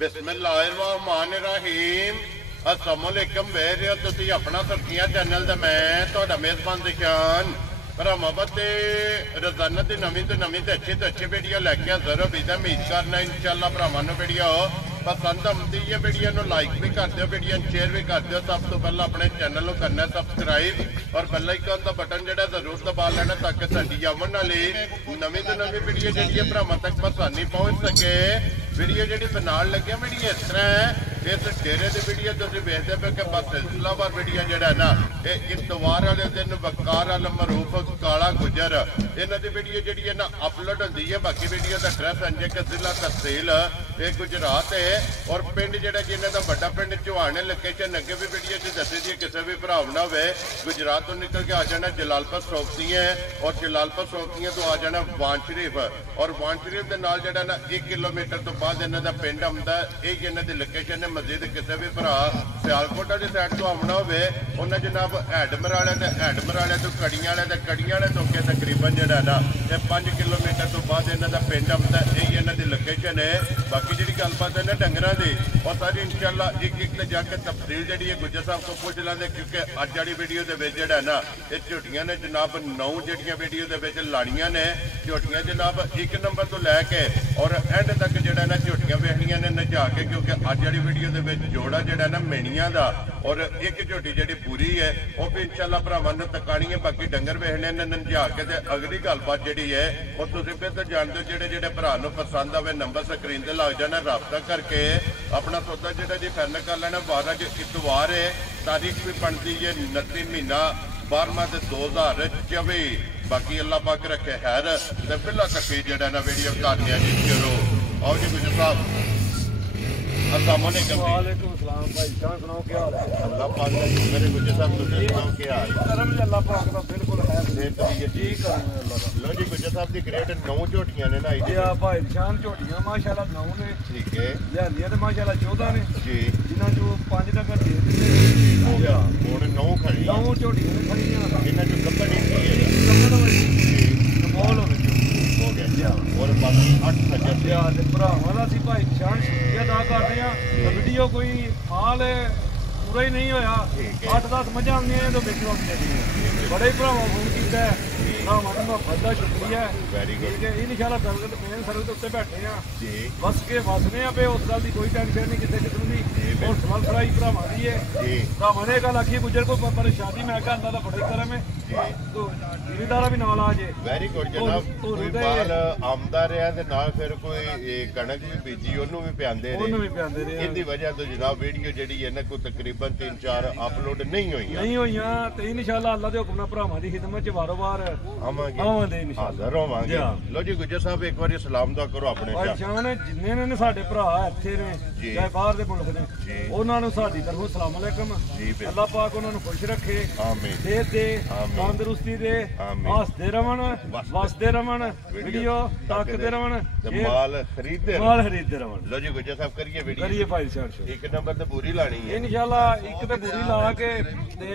बिस्मिल्लाहिर्रहमानिर्रहीम। अस्सलामुअलैकुम वेर तुसी अपना सुर्खियां चैनल ते मैं तुहाडा मेज़बान दिशान भरावां बते रोजाना दी नवीं तो अच्छी वीडियो लैके हाज़र उम्मीद करना इंशाअल्लाह भरावां नूं वीडियो पसंद आती है। वीडियो नूं लाइक भी कर दो, वीडियो शेयर भी कर दो। सब तो पहले अपने चैनल को करना सब्सक्राइब और बेल आइकन का बटन जो जरूर दबा लेना ताकि साडी आवन वाली नवीं तो नवीं वीडियो जी भरावां तक आसानी पहुँच सके। वीडियो जी बनाने लगे वीडियो इस तरह है, इस डेरे की वीडियो तुम वेखते पे कि बस सिलसिलावार वीडियो जोड़ा ना ये इतवार वाले दिन वकार आलम मरूफ काला गुजर इन्हों की वीडियो जी है ना अपलोड होती है। बाकी वीडियो का एड्रैस अंजे कि जिला तहसील ये गुजरात है और पिंड जोड़ा जिन्हों का बड़ा पिंड चौहाने लोकेशन अगे भी वीडियो दसी दी किसी भी भरा ना हो गुजरात तो निकल के आ जाना जलालपुर सोपतियां और जलालपुर सोपतियां तो आ जाना वान शरीफ और वान शरीफ के नाल जो ना 1 किलोमीटर तो बाद इन्हों का पिंड आता ये इन्हों की लोकेशन है। मजीद किसी भी भरा सियालकोट वाली साइड तो आना हो जनाब हैडमराले तो कड़ियां वाले तो के तकरीबन जो ना 5 किलोमीटर तो बाद इन्हों का पिंड आता यही इन्हों की लोकेशन है। बाकी जी गलबात है ना डंगरां दी और सारी इंशाअल्लाह एक जाके तफसील जी है गुजर साहब को पूछ लेंगे क्योंकि अज वाली वीडियो के जोड़ा ना ये झोटियां ने जनाब 9 जड़ियां वीडियो के लाड़ियां ने झोटियां जनाब 1 नंबर तो लैके और एंड तक जोड़ा ना झोटियां वेखनियां ने नजा के क्योंकि अज वाली वीडियो के जोड़ा जोड़ा ना मेणियां दा और एक झोटी जी पूरी है वह भी इंशाअल्लाह भरावां नूं तकानी है। बाकी डंगर वेखने ने नजा के अगली गलबात जी है और तुम बेहतर जानते हो जेडे भरा नूं पसंद आवे नंबर स्क्रीन से लग जाना राबता करके अपना सौदा जो जी फाइनल कर लेना। 12 इतवार है, तारीख भी बनती है 29 महीना 12वां 2024। बाकी अल्लाह पाक रखे खैर तो पहला कसी जड़ा ना वीडियो करने जी शुरू। आओ जी गुजर साहब अस्सलामुअलैकुम। वालेकुम सलाम भाई जान सुनाओ क्या हाल है? अल्लाह पाक का शुक्र है गुजर साहब तुम सुनाओ क्या हाल है? करम जी अल्लाह पाक का बिल्कुल है सेहत ठीक है ठीक है अल्लाह का। लो जी गुजर साहब की ग्रेड 9 झोटियां ने ना आई जी आ भाई शान झोटियां माशाल्लाह 9 ने ठीक है लियांदियां ते माशाल्लाह 14 ने जी जिन्हां चों 5 टका दे दित्ते हो गया हुण 9 खड़ी 9 झोटियां ने खड़ियां इन्हां चों कपड़ ही है कपड़ जी कमाल हो गया हो गया और बाकी 8 सज्जन ਤੇ ਭਰਾਵਾਂ ਦਾ ਅਸੀਂ ਭਾਈ ਸ਼ਾਨ ਸ਼ੁਕਰੀਆ ਅਦਾ ਕਰਦੇ ਆ। ਵੀਡੀਓ ਕੋਈ ਹਾਲ ਪੂਰਾ ਹੀ ਨਹੀਂ ਹੋਇਆ 8-10 ਮੱਝਾਂ ਆਉਂਦੀਆਂ ਤਾਂ ਵਿੱਚ ਆਉਂਦੀਆਂ ਜੀ ਬੜੇ ਭਰਾਵਾਂ ਫੋਨ ਕੀਤਾ ਭਰਾਵਾਂ ਦਾ ਬਹੁਤ ਸ਼ੁਕਰੀਆ ਵੈਰੀ ਗੁੱਡ ਠੀਕ ਹੈ। ਇਨਸ਼ਾਅੱਲਾ ਦਰਗਤ ਮੇਨ ਸਰਵਿਸ ਦੇ ਉੱਤੇ ਬੈਠੇ ਆ ਜੀ ਬਸ ਕੇ ਵਸਨੇ ਆ ਪਏ ਉਸ ਗੱਲ ਦੀ ਕੋਈ ਟੈਨਸ਼ਨ ਨਹੀਂ ਕਿਸੇ ਕਿਸਮ ਦੀ और सवाल फराई भरावां दी है भरावां ने गल आखी गुजर को परेशानी मैं कहा अल्लाह दा बड़ा करम है तो जिमीदारा भी नाल आ जे वेरी गुड जनाब कोई बाल आमदा रहा ते नाल फिर कोई कणक भी बीजी ओनू भी प्यांदे रहे इहदी वजह तो जनाब वीडियो जेडी है ना कोई तकरीबन 3-4 अपलोड नहीं होईयां ते इंशाअल्लाह अल्लाह दे हुक्म नाल भरावां दी खिदमत च वारो-वार आवांगे इंशाअल्लाह होवांगे। लो जी गुजर साहब एक बार सलाम दा करो अपने शान जिन्ने ने साडे भरा इत्थे ने चाहे बाहर दे मुल्क ने ਉਹਨਾਂ ਨੂੰ ਸਾਡੀ ਤਰਫੋਂ ਸਲਾਮ ਅਲੈਕਮ ਅੱਲਾਹ ਪਾਕ ਉਹਨਾਂ ਨੂੰ ਖੁਸ਼ ਰੱਖੇ ਸਿਹਤ ਦੇ ਤੰਦਰੁਸਤੀ ਦੇ ਹੱਸਦੇ ਰਹਿਣ ਵਸਦੇ ਰਹਿਣ ਵੀਡੀਓ ਤੱਕਦੇ ਰਹਿਣ ਮਾਲ ਖਰੀਦਦੇ ਰਹਿਣ। ਲੋ ਜੀ ਗੁਜਰ ਸਾਹਿਬ ਕਰੀਏ ਵੀਡੀਓ ਕਰੀਏ ਭਾਈ ਸਾਹਿਬ ਇੱਕ ਨੰਬਰ ਤੇ ਪੂਰੀ ਲਾਣੀ ਹੈ ਇਨਸ਼ਾਅੱਲਾ ਇੱਕ ਤੇ ਪੂਰੀ ਲਾ ਕੇ ਤੇ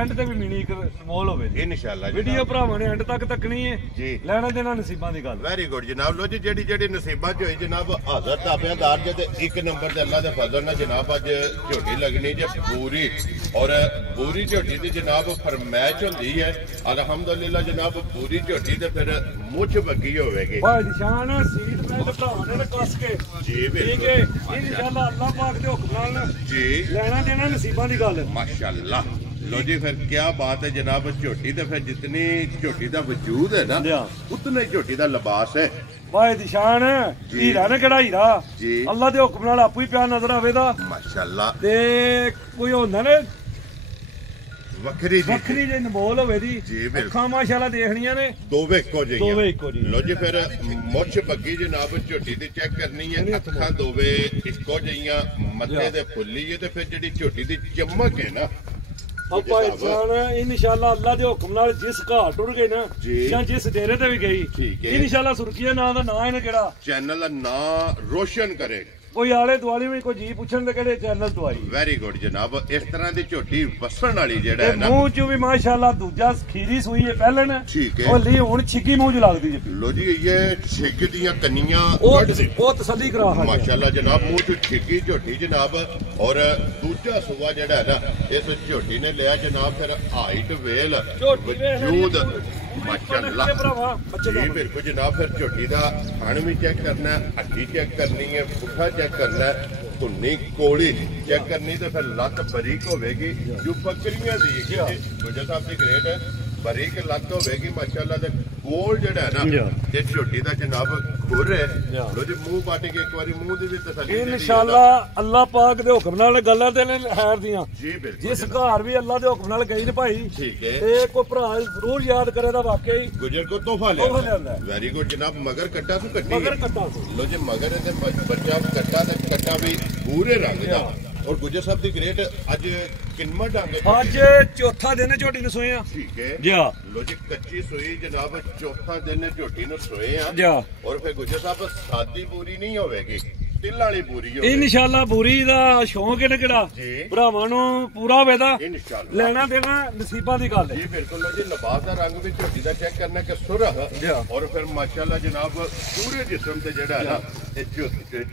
ਐਂਡ ਤੇ ਵੀ ਮਿਨੀ ਇੱਕ ਮੋਲ ਹੋਵੇ ਇਨਸ਼ਾਅੱਲਾ ਵੀਡੀਓ ਭਰਾਵਾਂ ਨੇ ਐਂਡ ਤੱਕ ਤੱਕਣੀ ਹੈ ਜੀ ਲੈਣਾ ਦੇਣਾ ਨਸੀਬਾਂ ਦੀ ਗੱਲ। ਵੈਰੀ ਗੁੱਡ ਜਨਾਬ। ਲੋ ਜੀ ਜਿਹੜੀ ਨਸੀਬਾਂ ਚ ਹੋਈ ਜਨਾਬ ਹਾਜ਼ਰ ਤਾਬੇਦਾਰ ਜੇ ਤੇ ਇੱਕ ਨੰਬਰ ਤੇ ਅੱਲਾਹ ਦੇ ਫਜ਼ਲ ਨਾਲ ਜਨਾਬ अज झोटी लगनी जे पूरी और पूरी झोटी की जनाब फरमैश होंदी है अल्हम्दुलिल्लाह जनाब पूरी झोटी ते फिर मुछ बग्गी होवेगी भाई निशान सीट पे भरावां ने कस के जी ठीक है इंशाअल्लाह अल्लाह पाक दे हुक्म नाल जी लेना देना नसीबां दी गल माशाअल्लाह। लो जी फिर क्या बात है जनाब झोटी ते फिर जितनी झोटी का वजूद है ना उतने झोटी का लिबास है भाई दिशान हीरा ने केड़ा हीरा अल्लाह दे हुक्म नाल आपू ही प्यार नजर आवेगा माशाअल्लाह ते कोई होंदा ने वखरी जे नमोल होवे दी अखां माशाअल्लाह देखणियां ने दोवे इक्को जी लो जी फिर मुछ बग्गी जनाब झोटी दी चेक करनी है अखां दोवे इक्को जिहियां मथे दे फुल्ली है ते फिर जेडी झोटी दी चमक है ना इंशाअल्लाह अल्लाह दे हुक्म नाल जिस घाट टुर गई ना या जिस डेरे ते भी गई इंशाअल्लाह सुर्खिया नां दा नां है ना केड़ा चैनल दा नां रोशन करे ਕੋਈ ਆਲੇ ਦੁਆਲੇ ਵੀ ਕੋਈ ਜੀ ਪੁੱਛਣ ਤੇ ਕਿਹੜੇ ਚੈਨਲ ਤੋਂ ਆਈ। ਵੈਰੀ ਗੁੱਡ ਜਨਾਬ। ਇਸ ਤਰ੍ਹਾਂ ਦੀ ਝੋਟੀ ਵਸਣ ਵਾਲੀ ਜਿਹੜਾ ਹੈ ਨਾ, ਮੂੰਹ ਚ ਵੀ ਮਾਸ਼ਾਅੱਲਾ ਦੂਜਾ ਖੀਰੀ ਸੂਈ ਹੈ ਪਹਿਲਣ, ਠੀਕ ਹੈ। ਉਹ ਲਈ ਹੁਣ ਛਿੱਕੀ ਮੂੰਹ ਚ ਲੱਗਦੀ ਜੀ। ਲੋ ਜੀ ਇਹ ਛਿੱਕ ਦੀਆਂ ਕੰਨੀਆਂ ਉਹ ਤਸੱਲੀ ਕਰਾ ਹਾਂ ਮਾਸ਼ਾਅੱਲਾ ਜਨਾਬ। ਮੂੰਹ ਚ ਛਿੱਕੀ ਝੋਟੀ ਜਨਾਬ। ਔਰ ਦੂਜਾ ਸੂਆ ਜਿਹੜਾ ਹੈ ਨਾ ਇਸ ਝੋਟੀ ਨੇ ਲਿਆ ਜਨਾਬ। ਫਿਰ ਹਾਈਟ ਵੇਲ ਵਜੂਦ ਮਾਸ਼ਾਅੱਲਾ ਜੀ ਬਿਲਕੁਲ ਜਨਾਬ। ਫਿਰ ਝੋਟੀ ਦਾ ਥਣ ਵੀ ਚੈੱਕ ਕਰਨਾ, ਹੱਡੀ ਚੈੱਕ ਕਰਨੀ ਹੈ, ਪੁੱਠਾ ਚੈੱਕ ਕਰਨਾ, ਧੁੰਨੀ ਕੋਲੀ ਚੈੱਕ ਕਰਨੀ, ਤੇ ਫਿਰ ਲੱਤ ਬਰੀਕ ਹੋਵੇਗੀ ਜੋ ਬੱਕਰੀਆਂ ਦੀ ਗੁਜਰ ਸਾਹਿਬ ਦੀ ਗ੍ਰੇਟ ਬਰੀਕ ਲੱਤ ਹੋਵੇਗੀ ਮਾਸ਼ਾਅੱਲਾ। ਤੇ ਗੋਲ ਜਿਹੜਾ ਹੈ ਨਾ ਇਹ ਝੋਟੀ ਦਾ ਜਨਾਬ ਖੁਰ ਹੈ। ਲੋ ਜੀ ਮੂੰਹ ਪਾਟ ਕੇ ਇੱਕ ਵਾਰੀ ਮੂੰਹ ਦੀ ਵੀ ਤਸੱਲੀ ਇਨਸ਼ਾਅੱਲਾ ਅੱਲਾਹ ਪਾਕ ਦੇ ਹੁਕਮ ਨਾਲ ਗੱਲਾਂ ਤੇ ਨੇ ਹੈਰ ਦੀਆਂ ਜੀ ਬਿਲਕੁਲ। ਜਿਸ ਘਰ ਵੀ ਅੱਲਾਹ ਦੇ ਹੁਕਮ ਨਾਲ ਗਈ ਨੇ ਭਾਈ, ਠੀਕ ਹੈ, ਤੇ ਕੋਈ ਭਰਾ ਜ਼ਰੂਰ ਯਾਦ ਕਰੇ ਦਾ ਵਾਕਈ ਗੁਜਰ ਕੋ ਤੋਹਫਾ ਲਿਆ। ਵੈਰੀ ਗੁੱਡ ਜਨਾਬ। ਮਗਰ ਕੱਟਾ ਤੋਂ ਕੱਟੀ ਮਗਰ ਕੱਟਾ ਲੋ ਜੀ ਮਗਰ ਤੇ ਬੱਚਾ ਕੱਟਾ ਤੇ ਕੱਟਾ ਵੀ ਪੂਰੇ ਰੰਗ ਦਾ। ਔਰ ਗੁਜਰ ਸਾਹਿਬ ਦੀ ਗ੍ਰੇਟ ਅੱਜ ਕਿੰਨਾ ਡੰਗ ਅੱਜ ਚੌਥਾ ਦਿਨ ਝੋਟੀ ਨੂੰ ਸੋਏ ਆ। ਠੀਕ ਹੈ ਜੀ ਲੋ ਜੀ ਕੱਚੀ ਸੋਈ ਜਨਾਬ। ਚੌਥਾ ਦਿਨ ਝੋਟੀ ਨੂੰ ਸੋਏ ਆ। ਜੀ ਔਰ ਫਿਰ ਗੁਜਰ ਸਾਹਿਬ ਸਾਦੀ ਪੂਰੀ ਨਹੀਂ ਹੋਵੇਗੀ, ਤਿਲ ਵਾਲੀ ਪੂਰੀ ਹੋਵੇਗੀ ਇਨਸ਼ਾਅੱਲਾ। ਪੂਰੀ ਦਾ ਸ਼ੌਂਕ ਹੈ ਕਿਹੜਾ ਭਰਾਵਾਂ ਨੂੰ ਪੂਰਾ ਹੋਵੇ ਦਾ ਇਨਸ਼ਾਅੱਲਾ। ਲੈਣਾ ਦੇਣਾ ਨਸੀਬਾਂ ਦੀ ਗੱਲ ਹੈ ਜੀ ਬਿਲਕੁਲ। ਜੀ ਲਿਬਾਸ ਦਾ ਰੰਗ ਵੀ ਝੋਟੀ ਦਾ ਚੈੱਕ ਕਰਨਾ ਕਿ ਸੁਰਖ। ਔਰ ਫਿਰ ਮਾਸ਼ਾਅੱਲਾ ਜਨਾਬ ਪੂਰੇ ਜਿਸਮ ਤੇ ਜਿਹੜਾ ਹੈ ਨਾ ਇਹ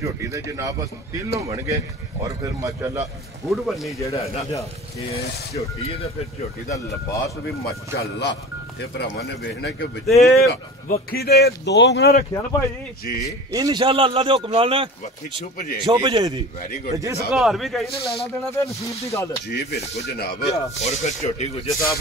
ਝੋਟੀ ਦੇ ਜਨਾਬ ਤਿਲ ਹੋਣਗੇ। ਔਰ ਫਿਰ ਮਾਸ਼ਾਅੱਲਾ ਗੁੜ ਬੰਨੀ ਜਿਹੜਾ ਹੈ ਨਾ ਕਿ ਝੋਟੀ ਹੈ, ਤੇ ਫਿਰ ਝੋਟੀ ਦਾ ਲਿਬਾਸ ਵੀ ਮਾਸ਼ਾਅੱਲਾ ਇਹ ਭਰਾਵਾਂ ਨੇ ਵੇਖਣਾ ਕਿ ਤੇ ਵੱਖੀ ਦੇ 2 ਉਂਗਲਾਂ ਰੱਖਿਆ ਨਾ ਭਾਈ ਜੀ ਇਨਸ਼ਾਅੱਲਾ ਅੱਲਾਹ ਦੇ ਹੁਕਮ ਨਾਲ ਵੱਖੀ ਛੁਪ ਜੇ ਦੀ। Very good. ਜਿਸ ਘਰ ਵੀ ਗਈ ਨੇ ਲੈਣਾ ਦੇਣਾ ਤੇ ਨਸੀਬ ਦੀ ਗੱਲ ਜੀ ਬਿਲਕੁਲ ਜਨਾਬ। ਔਰ ਫਿਰ ਝੋਟੀ ਗੁਜਰ ਸਾਹਿਬ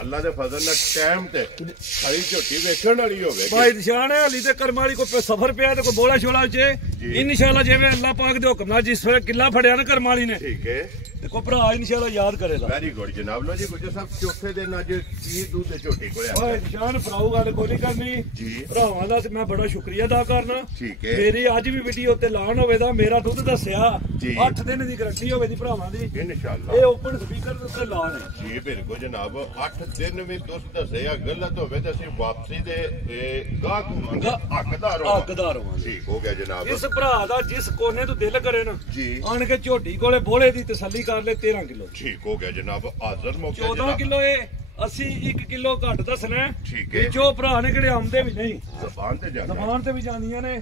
ਅੱਲਾਹ ਦੇ ਫਜ਼ਲ ਨਾਲ ਟਾਈਮ ਤੇ ਸਾਰੀ ਝੋਟੀ ਵੇਖਣ ਵਾਲੀ ਹੋਵੇਗੀ ਭਾਈ ਨਿਸ਼ਾਨ ਹੈ ਹਲੀ ਤੇ ਕਰਮ ਵਾਲੀ ਕੋਈ ਸਫਰ ਪਿਆ ਤੇ ਕੋਈ ਬੋਲਾ ਛੋਲਾ ਚ ਇਨਸ਼ਾਅੱਲਾ ਜਿਵੇਂ ਅੱਲਾਹ ਪਾਕ ਦੇ ਹੁਕਮ ਨਾਲ ਜਿਸ ਵੇਲੇ ਕਿੱਲਾ ਫੜਿਆ ਨਾ ਕਰਮ ਵਾਲੀ ਨੇ, ਠੀਕ ਹੈ, ਤੇ ਕੋਈ ਭਰਾ ਇਨਸ਼ਾਅੱਲਾ ਯਾਦ ਕਰੇਗਾ। ਵੈਰੀ ਗੁੱਡ ਜਨਾਬ। ਲੋ ਜੀ ਗੁਜਰ ਸਾਹਿਬ ਚੌਥੇ ਦਿਨ ਅੱਜ ਕੀ ਦੂਧ ਦੇ ਝੋਟੀ ਕੋਲ ਭਾਈ ਨਿਸ਼ਾਨ ਫਰਾਊ ਗੱਲ ਕੋਈ ਨਹੀਂ ਕਰਨੀ ਜੀ। ਭਰਾਵਾਂ ਦਾ ਮੈਂ ਬੜਾ ਸ਼ੁਕਰੀਆ ਅਦਾ ਕਰਨਾ। ਠੀਕ ਹੈ। ਮੇਰੀ ਅੱਜ ਵੀ ਵੀਡੀਓ ਤੇ ਲਾਣ ਹੋਵੇ ਦਾ ਮੇਰਾ ਦੁੱਧ ਦੱਸਿਆ 8 ਦਿਨ ਦੀ ਗਰੰਟੀ ਹੋਵੇ ਦੀ ਭਰਾਵਾਂ ਦੀ ਇਨਸ਼ਾਅੱਲਾ। ਇਹ ਓਪਨ ਸਪੀਕਰ ਦੇ ਉੱਤੇ ਲਾਣ ਹੈ ਜੀ ਬਿਲਕੁਲ ਜਨਾਬ। 8 ਦਿਨ ਵੀ ਦੁੱਧ ਦੱਸਿਆ ਗਲਤ ਹੋਵੇ ਤੇ ਅਸੀਂ ਵਾਪਸੀ ਦੇ ਗਾਹਕ ਹੋਵਾਂਗੇ, ਹੱਕਦਾਰ ਹੋਵਾਂਗੇ। ਠੀਕ ਹੋ ਗਿਆ ਜਨਾਬ। ਇਸ ਭਰਾ ਦਾ ਜਿਸ ਕੋਨੇ ਤੋਂ ਦਿਲ ਕਰੇ ਨਾ ਜੀ ਆਣ ਕੇ ਝੋਟੀ ਕੋਲੇ ਬੋਲੇ ਦੀ ਤਸੱਲੀ ਕਰ ਲੈ। 13 ਕਿਲੋ ਠੀਕ ਹੋ ਗਿਆ ਜਨਾਬ। ਹਾਜ਼ਰ ਮੌਕੇ 14 ਕਿਲੋ ਇਹ ਅਸੀਂ 1 ਕਿਲੋ ਘੱਟ ਦੱਸਣਾ। ਠੀਕ ਹੈ। ਜੋ ਭਰਾ ਨੇ ਕਿਹੜੇ ਆਉਂਦੇ ਵੀ ਨਹੀਂ ਜ਼ਬਾਨ ਤੇ ਜਾਂਦੇ, ਜ਼ਬਾਨ ਤੇ ਵੀ ਜਾਂਦੀਆਂ ਨੇ।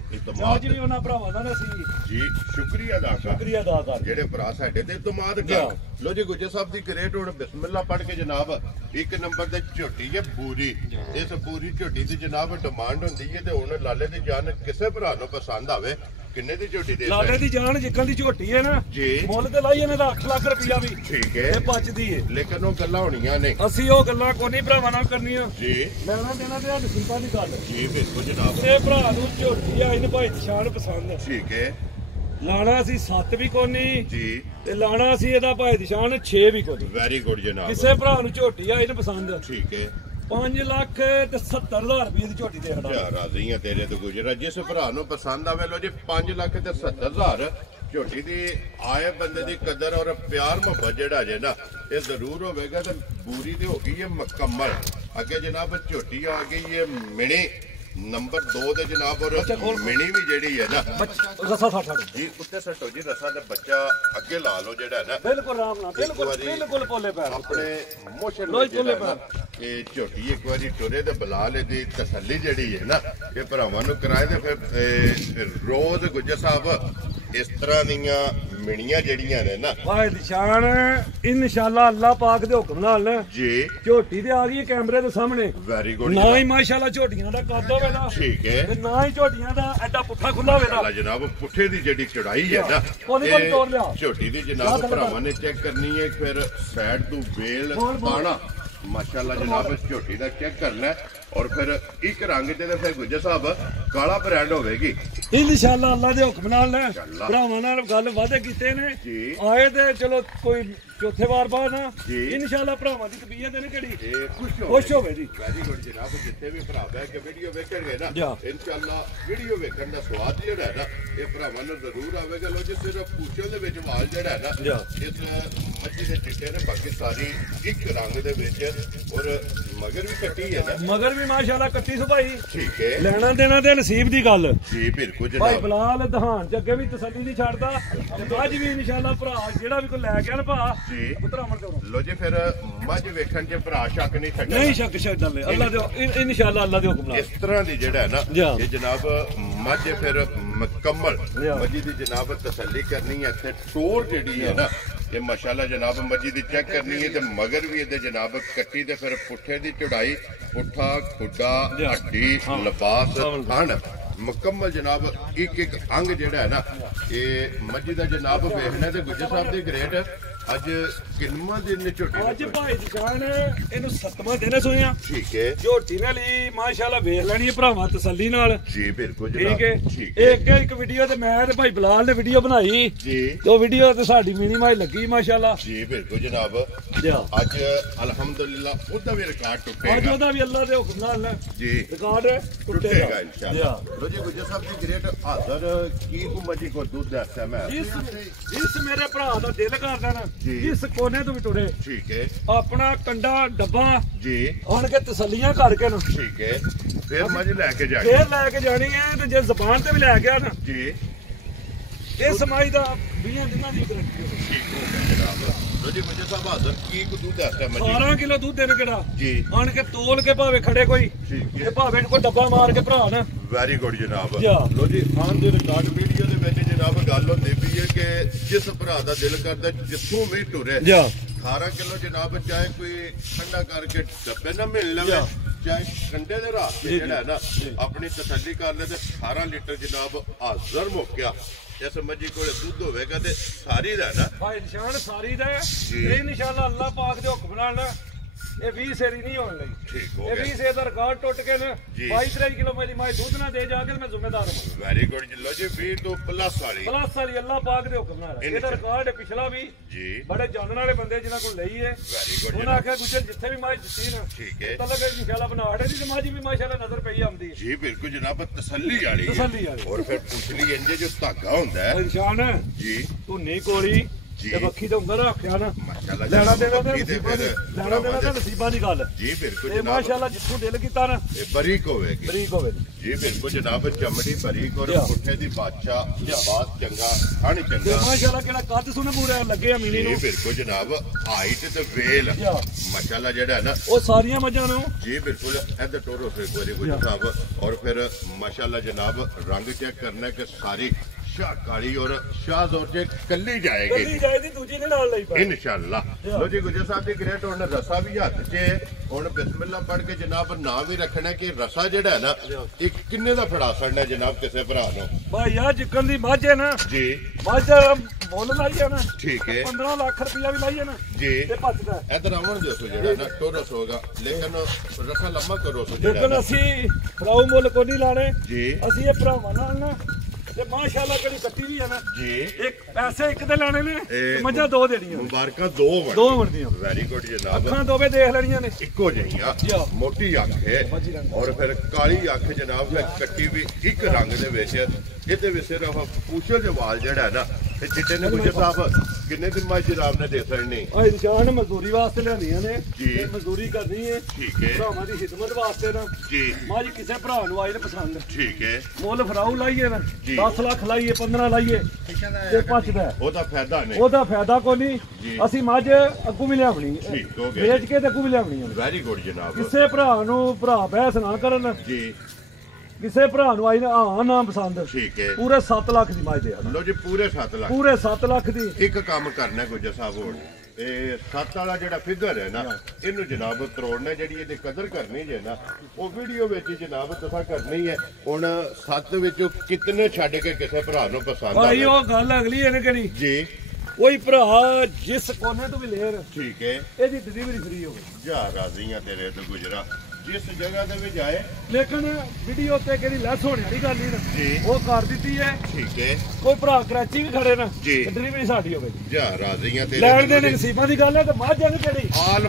ਅੱਜ ਵੀ ਉਹਨਾਂ ਭਰਾਵਾਂ ਦਾ ਅਸੀਂ ਜੀ ਸ਼ੁਕਰੀਆ ਅਦਾ ਕਰ ਜਿਹੜੇ ਭਰਾ ਸਾਡੇ ਤੇ ਇਤਮਾਦ ਕਰ। ਲੋ ਜੀ ਗੁਜਰ ਸਾਹਿਬ ਦੀ ਗ੍ਰੇਟ ਹੁਣ ਬਿਸਮਿਲ੍ਲਾ ਪੜ੍ਹ ਕੇ ਜਨਾਬ 1 ਨੰਬਰ ਤੇ ਝੋਟੀ ਹੈ ਪੂਰੀ। ਇਸ ਪੂਰੀ ਝੋਟੀ ਦੀ ਜਨਾਬ ਡਿਮਾਂਡ ਹੁੰਦੀ ਹੈ ਤੇ ਹੁਣ ਲਾਲੇ ਦੀ ਜਾਨ ਕਿਸੇ ਭਰਾ ਨੂੰ ਪਸੰਦ ਆਵੇ ਕਿੰਨੇ ਦੀ ਝੋਟੀ ਦੇ ਲਾਲੇ ਦੀ ਜਾਨ ਜਿੱਕਣ ਦੀ ਝੋਟੀ ਹੈ ਨਾ ਜੀ ਮੁੱਲ ਤੇ ਲਾਈ ਇਹਨੇ 8 ਲੱਖ ਰੁਪਇਆ ਵੀ। ਠੀਕ ਹੈ। ਇਹ ਬਚਦੀ ਹੈ ਲੇਕਿਨ ਉਹ ਗੱਲਾਂ ਹੋਣੀਆਂ ਨੇ, ਅਸੀਂ ਉਹ ਗੱਲਾਂ ਕੋਈ ਨਹੀਂ ਭਰਾਵਾਂ ਨਾਲ ਕਰਨੀਆਂ ਜੀ। ਲੈਣਾ ਦੇਣਾ ਤੇ ਨਸੀਬਾਂ ਦੀ ਗੱਲ ਜੀ ਬਿਲਕੁਲ ਜਨਾਬ। ਇਹ ਭਰਾ ਨੂੰ ਝੋਟੀ ਆ ਇਹਨੂੰ ਭਾਈ ਨਿਸ਼ਾਨ ਪਸੰਦ ਹੈ। ਠੀਕ ਹੈ। ਲਾਣਾ ਅਸੀਂ 7 ਵੀ ਕੋਨੀ ਜੀ ਤੇ ਲਾਣਾ ਅਸੀਂ ਇਹਦਾ ਭਾਈ ਨਿਸ਼ਾਨ 6 ਵੀ ਕੋਨੀ। ਵੈਰੀ ਗੁੱਡ ਜਨਾਬ। ਕਿਸੇ ਭਰਾ ਨੂੰ ਝੋਟੀ ਆ ਇਹਨੂੰ ਪਸੰਦ ਹੈ। ਠੀਕ ਹੈ। 5,70,000 ਰੁਪਏ ਦੀ ਝੋਟੀ ਦੇ ਹਟਾ ਰਾਜ਼ੀ ਆ ਤੇਰੇ ਤੋਂ ਗੁਜਰਾ। ਜਿਸ ਭਰਾ ਨੂੰ ਪਸੰਦ ਆਵੇ ਲੋ ਜੀ 5,70,000 ਝੋਟੀ ਦੀ ਆਏ ਬੰਦੇ ਦੀ ਕਦਰ ਔਰ ਪਿਆਰ ਮੁਹੱਬਤ ਜਿਹੜਾ ਜੇ ਨਾ ਇਹ ਜ਼ਰੂਰ ਹੋਵੇਗਾ। ਤੇ ਬੂਰੀ ਦੀ ਹੋ ਗਈ ਹੈ ਮੁਕੰਮਲ। ਅੱਗੇ ਜਨਾਬ ਝੋਟੀ ਆ ਗਈ ਹੈ ਮਿਣੀ ਨੰਬਰ 2 ਦੇ ਜਨਾਬ। ਔਰ ਮਿਣੀ ਵੀ ਜਿਹੜੀ ਹੈ ਨਾ ਰਸਾ ਸਾਠਾ ਜੀ ਉੱਤੇ ਸੱਟੋ ਜੀ ਰਸਾ ਦਾ ਬੱਚਾ ਅੱਗੇ ਲਾ ਲਓ ਜਿਹੜਾ ਨਾ ਬਿਲਕੁਲ ਆਰਾਮ ਨਾਲ ਬਿਲਕੁਲ ਪੋਲੇ ਪੈਰ ਆਪਣੇ ਮੋਸ਼ਨ ਇਹ ਝੋਟੀ ਇੱਕ ਵਾਰੀ ਟੁਰੇ ਤੇ ਬੁਲਾ ਲੈ ਦੀ ਤਸੱਲੀ ਜਿਹੜੀ ਹੈ ਨਾ ਇਹ ਭਰਾਵਾਂ ਨੂੰ ਕਰਾਏ। ਤੇ ਫਿਰ ਰੋਜ਼ ਗੁੱਜਰ ਸਾਹਿਬ ਇਸ ਤਰ੍ਹਾਂ ਦੀਆਂ ਮਿਣੀਆਂ ਜਿਹੜੀਆਂ ਨੇ ਨਾ ਭਾਈ ਨਿਸ਼ਾਨ ਇਨਸ਼ਾਅੱਲਾ ਅੱਲਾਹ ਪਾਕ ਦੇ ਹੁਕਮ ਨਾਲ ਜੀ ਝੋਟੀ ਤੇ ਆ ਗਈ ਕੈਮਰੇ ਦੇ ਸਾਹਮਣੇ। Very good. ਨਾ ਹੀ ਮਾਸ਼ਾਅੱਲਾ ਝੋਟੀਆਂ ਦਾ ਕੱਦ ਹੋਵੇ ਨਾ, ਠੀਕ ਹੈ, ਤੇ ਨਾ ਹੀ ਝੋਟੀਆਂ ਦਾ ਐਡਾ ਪੁੱਠਾ ਖੁੱਲਾ ਹੋਵੇ ਨਾ ਜਨਾਬ। ਪੁੱਠੇ ਦੀ ਜਿਹੜੀ ਚੜਾਈ ਹੈ ਨਾ ਝੋਟੀ ਦੀ ਜਨਾਬ ਭਰਾਵਾਂ ਨੇ ਚੈੱਕ ਕਰਨੀ ਹੈ। ਫਿਰ ਸਾਈਡ ਤੋਂ ਵੇਲ ਪਾਣਾ ਮਾਸ਼ਾਅੱਲਾ ਜਨਾਬ ਝੋਟੀ ਦਾ ਚੈੱਕ ਕਰਨਾ। ਔਰ ਫਿਰ ਇੱਕ ਰੰਗ ਤੇ ਫਿਰ ਗੁੱਜਰ ਸਾਹਿਬ ਕਾਲਾ ਬ੍ਰਾਂਡ ਹੋਵੇਗੀ ਇਨਸ਼ਾਅੱਲਾ ਅੱਲਾਹ ਦੇ ਹੁਕਮ ਨਾਲ ਭਰਾਵਾਂ ਨਾਲ ਗੱਲ ਵਾਅਦੇ ਕੀਤੇ ਨੇ। ਆਏ ਤੇ ਚਲੋ ਕੋਈ ਚੌਥੇ ਵਾਰ ਬਾਅਦ ਨਾ ਜੀ। ਇਨਸ਼ਾਅੱਲਾ ਭਰਾਵਾਂ ਦੀ ਤਬੀਅਤ ਇਹਨੇ ਕਿਹੜੀ ਇਹ ਖੁਸ਼ ਹੋਵੇ ਜੀ। ਵੈਰੀ ਗੁੱਡ ਜਨਾਬ ਜਿੱਥੇ ਵੀ ਭਰਾ ਬਹਿ ਕੇ ਵੀਡੀਓ ਵੇਖਣਗੇ ਨਾ ਜਾ। ਇਨਸ਼ਾਅੱਲਾ ਵੀਡੀਓ ਵੇਖਣ ਦਾ ਸਵਾਦ ਜਿਹੜਾ ਹੈ ਨਾ ਇਹ ਭਰਾਵਾਂ ਨੂੰ ਜ਼ਰੂਰ ਆਵੇਗਾ। ਲੋ ਜੀ ਸਿਰਫ ਪੂਛਲ ਦੇ ਵਿੱਚ ਵਾਲ ਜਿਹੜਾ ਹੈ ਨਾ ਜਾ। ਇਸ ਮੱਝੀ ਦੇ ਚਿੱਟੇ ਨੇ ਬਾਕੀ ਸਾਰੀ ਇੱਕ ਰੰਗ ਦੇ ਵਿੱਚ ਔਰ ਮਗਰ ਵੀ ਕੱਟੀ ਹੈ ਨਾ ਮਗਰ ਵੀ ਮਾਸ਼ਾਅੱਲਾ ਕੱਟੀ ਸੁਭਾਈ ਠੀਕ ਹੈ ਲੈਣਾ ਦੇਣਾ ਤੇ ਨਸੀਬ ਦੀ ਗੱਲ ਜੀ ਬਿਲਕੁਲ ਭਾਈ ਜਨਾਬ ਬਲਾਲ ਦਹਾਨ ਚ ਅੱਗੇ ਵੀ ਤਸੱਲੀ ਨਹੀਂ ਛੱਡਦਾ ਤੇ ਅੱਜ ਵੀ ਇਨਸ਼ਾਅੱਲਾ ਭਰਾ ਜਿਹੜਾ ਵੀ ਕੋਈ ਲੈ ਕੇ ਆਣ ਭਾ ਜੀ ਪੁੱਤਰ ਅਮਰ ਕਰੋ ਲੋ ਜੀ ਫਿਰ ਮੱਝ ਵੇਖਣ 'ਚ ਭਰਾ ਸ਼ੱਕ ਨਹੀਂ ਛੱਡਣਾ ਨਹੀਂ ਸ਼ੱਕ ਛੱਡਣ ਲੈ ਅੱਲਾ ਦੇ ਇਨਸ਼ਾਅੱਲਾ ਅੱਲਾ ਦੇ ਹੁਕਮ ਨਾਲ ਇਸ ਤਰ੍ਹਾਂ ਦੀ ਜਿਹੜਾ ਹੈ ਨਾ ਜਾ। ਇਹ ਜਨਾਬ ਮੱਝ ਫਿਰ ਮੁਕੰਮਲ ਜਾ। ਮੱਝੀ ਦੀ ਜਨਾਬ ਤਸੱਲੀ ਕਰਨੀ ਹੈ ਇੱਥੇ ਟੋਰ ਜਿਹੜੀ ਹੈ ਨਾ ਇਹ ਮਾਸ਼ਾਅੱਲਾ ਜਨਾਬ ਮੱਝੀ ਦੀ ਚੈੱਕ ਕਰਨੀ ਹੈ ਤੇ ਮਗਰ ਵੀ ਇਹਦੇ ਜਨਾਬ ਕੱਟੀ ਤੇ ਫਿਰ ਪੁੱਠੇ ਦੀ ਚੜਾਈ ਪੁੱਠਾ ਖੁੱਡਾ ਜਾ। ਹੱਡੀ ਲਿਬਾਸ ਥਣ ਮੁਕੰਮਲ ਜਨਾਬ ਇੱਕ ਅੰਗ ਜਿਹੜਾ ਹੈ ਨਾ ਇਹ ਮੱਝੀ ਦਾ ਜਨਾਬ ਵੇਖਣਾ ਤੇ ਗੁੱਜਰ ਸਾਹਿਬ ਦੀ ਗ੍ਰੇਟ ਅੱਜ ਕਿੰਨਵਾਂ ਦਿਨ ਨੇ ਝੋਟੀ ਅੱਜ ਭਾਈ ਨਿਸ਼ਾਨ ਇਹਨੂੰ 7ਵਾਂ ਦਿਨ ਸੋਇਆ ਠੀਕ ਹੈ ਝੋਟੀ ਨੇ ਲਈ ਮਾਸ਼ਾਅੱਲਾ ਵੇਖ ਲੈਣੀ ਹੈ ਭਰਾਵਾਂ ਤਸੱਲੀ ਨਾਲ ਜੀ ਬਿਲਕੁਲ ਠੀਕ ਜਨਾਬ ਹੈ ਠੀਕ ਇਹ ਇੱਕ ਵੀਡੀਓ ਤੇ ਮੈਂ ਤੇ ਭਾਈ ਬਲਾਲ ਨੇ ਵੀਡੀਓ ਬਣਾਈ ਜੀ ਤੇ ਉਹ ਵੀਡੀਓ ਤੇ ਸਾਡੀ ਮਿਨੀਮਾਈਜ਼ ਲੱਗੀ ਮਾਸ਼ਾਅੱਲਾ ਜੀ ਬਿਲਕੁਲ ਜਨਾਬ ਜਾ। ਅੱਜ ਅਲਹਮਦੁਲਿਲਾ ਉਹਦਾ ਵੀ ਰਿਕਾਰਡ ਅੱਜ ਟੁੱਟੇਗਾ ਉਹਦਾ ਵੀ ਅੱਲਾ ਦੇ ਹੁਕਮ ਨਾਲ ਨਾ ਜੀ ਰਿਕਾਰਡ ਟੁੱਟੇਗਾ ਟੁੱਟੇਗਾ ਇਨਸ਼ਾਅੱਲਾ ਲੋ ਜੀ ਗੁੱਜਰ ਸਾਹਿਬ ਦੀ ਗ੍ਰੇਟ ਹਾਜ਼ਰ ਕੀ ਮੱਝੀ ਕੋ ਦੁੱਧ ਦੱਸਿਆ ਮੈਂ ਜਿਸ ਮੇਰੇ ਭਰਾ ਦਾ ਦਿਲ ਕਰਦਾ ਨਾ ਜੀ। ਜਿਸ ਕੋਨੇ ਤੋਂ ਵੀ ਟੁਰੇ ਠੀਕ ਹੈ ਆਪਣਾ ਕੰਡਾ ਡੱਬਾ ਜੀ ਆਣ ਕੇ ਤਸੱਲੀਆਂ ਕਰਕੇ ਨਾ ਠੀਕ ਹੈ ਫਿਰ ਮੱਝ ਲੈ ਕੇ ਜਾਣੀ ਫੇਰ ਲੈ ਕੇ ਜਾਣੀ ਹੈ ਤੇ ਜੇ ਜ਼ਬਾਨ ਤੇ ਵੀ ਲੈ ਗਿਆ ਨਾ ਜੀ ਇਹ ਸਮਾਈ ਦਾ 20 ਦਿਨਾਂ ਦੀ ਗਰੰਟੀ ਠੀਕ ਹੋ ਗਿਆ ਜਨਾਬ ਲੋ ਜੀ ਗੁੱਜਰ ਸਾਹਿਬ ਹਾਜ਼ਰ ਕੀ ਕੋ ਦੁੱਧ ਦੱਸਿਆ ਮੱਝੀ 12 ਕਿਲੋ ਦੁੱਧ ਦੇਣ ਕਿਹੜਾ ਜੀ ਆਣ ਕੇ ਤੋਲ ਕੇ ਭਾਵੇਂ ਖੜੇ ਕੋਈ ਠੀਕ ਤੇ ਹੈ ਭਾਵੇਂ ਕੋਈ ਡੱਬਾ ਮਾਰ ਕੇ ਭਰਾ ਨਾ ਵੈਰੀ ਗੁੱਡ ਜਨਾਬ ਜਾ। ਲੋ ਜੀ ਆਨ ਦੇ ਰਿਕਾਰਡ ਵੀਡੀਓ ਦੇ ਵਿੱਚ ਜਨਾਬ ਗੱਲ ਹੁੰਦੀ ਪਈ ਹੈ ਕਿ ਜਿਸ ਭਰਾ ਦਾ ਦਿਲ ਕਰਦਾ ਜਿੱਥੋਂ ਵੀ ਟੁਰੇ ਜਾ 18 ਕਿਲੋ ਜਨਾਬ ਚਾਹੇ ਕੋਈ ਠੰਡਾ ਕਰਕੇ ਡੱਬੇ ਨਾ ਮਿਲ ਲਵੇ ਚਾਹੇ ਕੰਡੇ ਦੇ ਰਾਹ ਤੇ ਜਿਹੜਾ ਹੈ ਨਾ ਆਪਣੀ ਤਸੱਲੀ ਕਰ ਲੈ ਤੇ 18 ਲੀਟਰ ਜਨਾਬ ਹਾਜ਼ਰ ਮੁੱਕਿਆ ਇਸ ਮੱਝੀ ਕੋਲੇ ਦੁੱਧ ਹੋਵੇਗਾ ਤੇ ਸਾਰੀ ਦਾ ਨਾ ਭਾਈ ਨਿਸ਼ਾਨ ਸਾਰੀ ਦਾ ਜੀ। ਇਹ ਇਨਸ਼ਾਅੱਲਾ ਅੱਲਾਹ ਪਾਕ ਦੇ ਹੁਕਮ ਨਾਲ ਨਾ ਇਹ 20 ਸੇਰੀ ਨਹੀਂ ਹੋਣ ਲਈ ਠੀਕ ਹੋ ਇਹ ਗਿਆ 20 ਸੇ ਦਾ ਰਿਕਾਰਡ ਟੁੱਟ ਕੇ ਨਾ ਜੀ। 22-23 ਕਿਲੋ ਮੇਰੀ ਮਾਈ ਦੁੱਧ ਨਾ ਦੇ ਜਾ ਕੇ ਮੈਂ ਜ਼ਿੰਮੇਦਾਰ ਹਾਂ ਵੈਰੀ ਗੁੱਡ ਜੀ ਲੋ ਜੀ 20 ਤੋਂ ਪਲੱਸ ਵਾਲੀ ਪਲੱਸ ਵਾਲੀ ਅੱਲਾਹ ਪਾਕ ਦੇ ਹੁਕਮ ਨਾਲ ਇਹਦਾ ਰਿਕਾਰਡ ਹੈ ਪਿਛਲਾ ਵੀ ਜੀ ਬੜੇ ਜਾਣਨ ਵਾਲੇ ਬੰਦੇ ਜਿਨ੍ਹਾਂ ਕੋਲ ਲਈ ਹੈ ਵੈਰੀ ਗੁੱਡ ਉਹਨਾਂ ਆਖਿਆ ਗੁੱਜਰ ਜਿੱਥੇ ਵੀ ਮਾਈ ਦਿੱਤੀ ਨਾ ਠੀਕ ਹੈ ਤਾਂ ਲੱਗੇ ਇਨਸ਼ਾਅੱਲਾ ਬਣਾ ੜੇ ਦੀ ਮਾਜੀ ਵੀ ਮਾਸ਼ਾਅੱਲਾ ਨਜ਼ਰ ਪਈ ਆਉਂਦੀ ਹੈ ਜੀ ਬਿਲਕੁਲ ਜਨਾਬ ਤਸੱਲੀ ਵਾਲੀ ਹੈ ਤਸੱਲੀ ਵਾਲੀ। ਔਰ ਫਿਰ ਪੁੱਛਲੀ ਇੰਜੇ ਜੋ ਧਾਗਾ ਹੁੰਦਾ ਹੈ ਨਿਸ਼ਾਨ ਜੀ ਤੂੰ ਨਹੀਂ ਕੋਲੀ ਜੀ। ਤੇ ਬੱਖੀ ਤੋਂ ਉਂਗਲ ਰੱਖਿਆ ਨਾ ਮਾਸ਼ਾਅੱਲਾ ਲੈਣਾ ਦੇਣਾ ਜਨਾਬ ਤੇ ਬੱਕਰੀ ਦੇ ਨਸੀਬਾਂ ਦੀ ਫਿਰ ਲੈਣਾ ਦੇਣਾ ਤੇ ਨਸੀਬਾਂ ਦੀ ਗੱਲ ਜੀ ਬਿਲਕੁਲ ਤੇ ਜਨਾਬ ਮਾਸ਼ਾਅੱਲਾ ਜਿੱਥੋਂ ਦਿਲ ਕੀਤਾ ਨਾ ਇਹ ਬਰੀਕ ਹੋਵੇਗੀ ਬਰੀਕ ਹੋਵੇ ਜੀ ਬਿਲਕੁਲ ਜਨਾਬ ਚਮੜੀ ਬਰੀਕ ਔਰ ਜਾ। ਪੁੱਠੇ ਦੀ ਬਾਦਸ਼ਾਹ ਬਾਤ ਚੰਗਾ ਹਣ ਤੇ ਚੰਗਾ ਮਾਸ਼ਾਅੱਲਾ ਕਿਹੜਾ ਕੱਦ ਸੁਣ ਪੂਰਾ ਲੱਗੇ ਆ ਮੀਨੀ ਜੀ ਨੂੰ ਬਿਲਕੁਲ ਜਨਾਬ ਹਾਈਟ ਤੇ ਵੇਲ ਜਾ। ਮਾਸ਼ਾਅੱਲਾ ਜਿਹੜਾ ਹੈ ਨਾ ਉਹ ਸਾਰੀਆਂ ਮੱਝਾਂ ਨੂੰ ਜੀ ਬਿਲਕੁਲ ਇੱਧਰ ਟੋਰੋ ਸੇ ਕੋਈ ਗੁੱਜਰ ਸਾਹਿਬ ਔਰ ਫਿਰ ਮਾਸ਼ਾਅੱਲਾ ਜਨਾਬ ਰੰਗ ਚੈੱਕ ਕਰਨਾ ਕਿ ਸਾਰੀ ਸ਼ਾਹ ਕਾਲੀ ਔਰ ਸ਼ਾਹ ਜ਼ੋਰ ਜੇ ਕੱਲੀ ਜਾਏਗੀ ਕੱਲੀ ਜਾਇਦੀ ਦੂਜੀ ਦੇ ਨਾਲ ਲਈ ਪਾ ਇਨਸ਼ਾਅੱਲਾ ਲੋ ਜੀ ਗੁੱਜਰ ਸਾਹਿਬ ਦੀ ਗ੍ਰੇਟ ਹੁਣ ਰਸਾ ਵੀ ਹੱਥ 'ਚ ਹੈ। ਹੁਣ ਬਿਸਮਿਲ੍ਲਾ ਪੜ੍ਹ ਕੇ ਜਨਾਬ ਨਾਂ ਵੀ ਰੱਖਣਾ ਕਿ ਰਸਾ ਜਿਹੜਾ ਹੈ ਨਾ ਇਹ ਕਿੰਨੇ ਦਾ ਫੜਾ ਛੱਡਣਾ ਜਨਾਬ ਕਿਸੇ ਭਰਾ ਨੂੰ ਭਾਈ ਯਾਰ ਜਿੱਕਣ ਦੀ ਮੱਝ ਹੈ ਨਾ ਜੀ ਮੱਝ ਮੁੱਲ ਲਾਈ ਹੈ ਨਾ ਠੀਕ ਹੈ 15 ਲੱਖ ਰੁਪਇਆ ਵੀ ਲਾਈ ਹੈ ਨਾ ਜੀ ਤੇ ਭੱਜਦਾ ਇਧਰ ਆਵਣ ਦਿਓ ਸੋ ਜਿਹੜਾ ਨਾ ਟੋਰਸ ਹੋਗਾ ਲੇਕਿਨ ਰਸਾ ਲੰਮਾ ਕਰੋ ਸੋ ਜਿਹੜਾ ਲੇਕਿਨ ਅਸੀਂ ਫਰਾਉ ਮੁੱਲ ਕੋਈ ਨਹੀਂ ਲਾਣੇ ਜੀ ਅਸੀਂ ਇਹ ਭਰਾਵਾਂ ਨਾਲ ਨਾ ਤੇ ਮਾਸ਼ਾਅੱਲਾ ਜਿਹੜੀ ਕੱਟੀ ਵੀ ਹੈ ਨਾ ਜੀ ਇੱਕ ਪੈਸੇ ਇੱਕ ਦੇ ਲੈਣੇ ਨੇ ਤੇ ਮੱਝਾਂ ਦੋ ਦੇਣੀਆਂ ਨੇ। ਮੁਬਾਰਕਾਂ ਦੋ ਵਣ ਦੋ ਬਣਦੀਆਂ ਵੈਰੀ ਗੁੱਡ ਜਨਾਬ ਅੱਖਾਂ ਦੋਵੇਂ ਦੇਖ ਲੈਣੀਆਂ ਨੇ ਇੱਕੋ ਜਿਹੀਆਂ ਜੀ। ਮੋਟੀ ਅੱਖ ਹੈ ਔਰ ਫਿਰ ਕਾਲੀ ਅੱਖ ਜਨਾਬ ਫਿਰ ਕੱਟੀ ਵੀ ਇੱਕ ਰੰਗ ਦੇ ਵਿੱਚ ਇਹਦੇ ਵਿੱਚ ਸਿਰਫ ਪੂਛਲ ਦੇ ਵਾਲ ਜਿਹੜਾ ਹੈ ਨਾ ਤੇ ਚਿੱਟੇ ਨੇ ਗੁੱਜਰ ਸਾਹਿਬ ਕਿੰਨੇ ਦਿਨ ਮੱਝ ਜਨਾਬ ਨੇ ਦੇ ਸਕਣੀ ਆ ਨਿਸ਼ਾਨ ਮਜ਼ਦੂਰੀ ਵਾਸਤੇ ਲਿਆਂਦੀਆਂ ਨੇ ਜੀ। ਤੇ ਮਜ਼ਦੂਰੀ ਕਰਨੀ ਹੈ ਠੀਕ ਹੈ ਭਰਾਵਾਂ ਦੀ ਖਿਦਮਤ ਵਾਸਤੇ ਨਾ ਜੀ ਮੱਝ ਕਿਸੇ ਭਰਾ ਨੂੰ ਆਏ ਨੇ ਪਸੰਦ ਠੀਕ ਹੈ ਮੁੱਲ ਫਰਾਉ ਲਾਈਏ ਨਾ ਜੀ। 10 ਲੱਖ ਲਾਈਏ 15 ਲਾਈਏ ਤੇ ਪਚਦਾ ਹੈ। ਉਹਦਾ ਫਾਇਦਾ ਨਹੀਂ ਉਹਦਾ ਫਾਇਦਾ ਕੋਈ ਨਹੀਂ ਜੀ। ਅਸੀਂ ਮੱਝ ਅੱਗੂ ਵੀ ਲਿਆਵਣੀ ਠੀਕ ਹੋ ਗਿਆ ਵੇਚ ਕੇ ਤੇ ਅੱਗੂ ਵੀ ਲਿਆਵਣੀ ਹੈ ਵੈਰੀ ਗੁੱਡ ਜਨਾਬ ਕਿਸੇ ਭਰਾ ਨੂੰ ਭਰਾ ਬਹਿਸ ਨਾ ਕਰਨ ਜੀ ਕਿਸੇ ਭਰਾ ਨੂੰ ਆਈ ਨਾ ਨਾ ਪਸੰਦ ਠੀਕ ਹੈ ਪੂਰੇ 7 ਲੱਖ ਦੀ ਮੱਝ ਦੇ ਆ ਲੋ ਜੀ ਪੂਰੇ 7 ਲੱਖ ਪੂਰੇ 7 ਲੱਖ ਦੀ ਇੱਕ ਕੰਮ ਕਰਨਾ ਗੁੱਜਰ ਸਾਹਿਬ ਹੁਣ ਇਹ 7 ਵਾਲਾ ਜਿਹੜਾ ਫਿਗਰ ਹੈ ਨਾ ਇਹਨੂੰ ਜਨਾਬ ਤਰੋੜਨਾ ਜਿਹੜੀ ਇਹਦੀ ਕਦਰ ਕਰਨੀ ਜੇ ਨਾ ਉਹ ਵੀਡੀਓ ਵਿੱਚ ਜਨਾਬ ਤੁਸੀਂ ਕਰਨੀ ਹੈ ਹੁਣ 7 ਵਿੱਚੋਂ ਕਿਤਨੇ ਛੱਡ ਕੇ ਕਿਸੇ ਭਰਾ ਨੂੰ ਪਸੰਦ ਭਾਈ ਆਵੇ ਉਹ ਗੱਲ ਅਗਲੀ ਇਹਨੇ ਕਿਹੜੀ ਜੀ ਕੋਈ ਭਰਾ ਜਿਸ ਕੋਨੇ ਤੋਂ ਵੀ ਲੈਣ ਠੀਕ ਹੈ ਇਹਦੀ ਡਿਲੀਵਰੀ ਫ੍ਰੀ ਹੋਵੇ ਜਾ ਰਾਜ਼ੀਆਂ ਤੇਰੇ ਤੋਂ ਗੁਜਰਾ ਜਿਸ ਜਗ੍ਹਾ ਦੇ ਵਿੱਚ ਆਏ ਲੇਕਿਨ ਵੀਡੀਓ ਤੇ ਕਿਹੜੀ ਲੈਸ ਹੋਣੀ ਵਾਲੀ ਗੱਲ ਨਹੀਂ ਜੀ ਉਹ ਕਰ ਦਿੱਤੀ ਹੈ। ਠੀਕ ਹੈ ਕੋਈ ਭਰਾ ਕਰਾਚੀ ਵੀ ਖੜੇ ਨਾ ਜੀ ਡਿਲੀਵਰੀ ਸਾਡੀ ਹੋਵੇ ਜਾ ਰਾਜ਼ੀਆਂ ਤੇ ਲੈਣ ਦੇ ਨਸੀਬਾਂ ਦੀ ਗੱਲ ਹੈ ਤੇ ਮੱਝ ਹੈ ਕਿਹੜੀ ਆਲ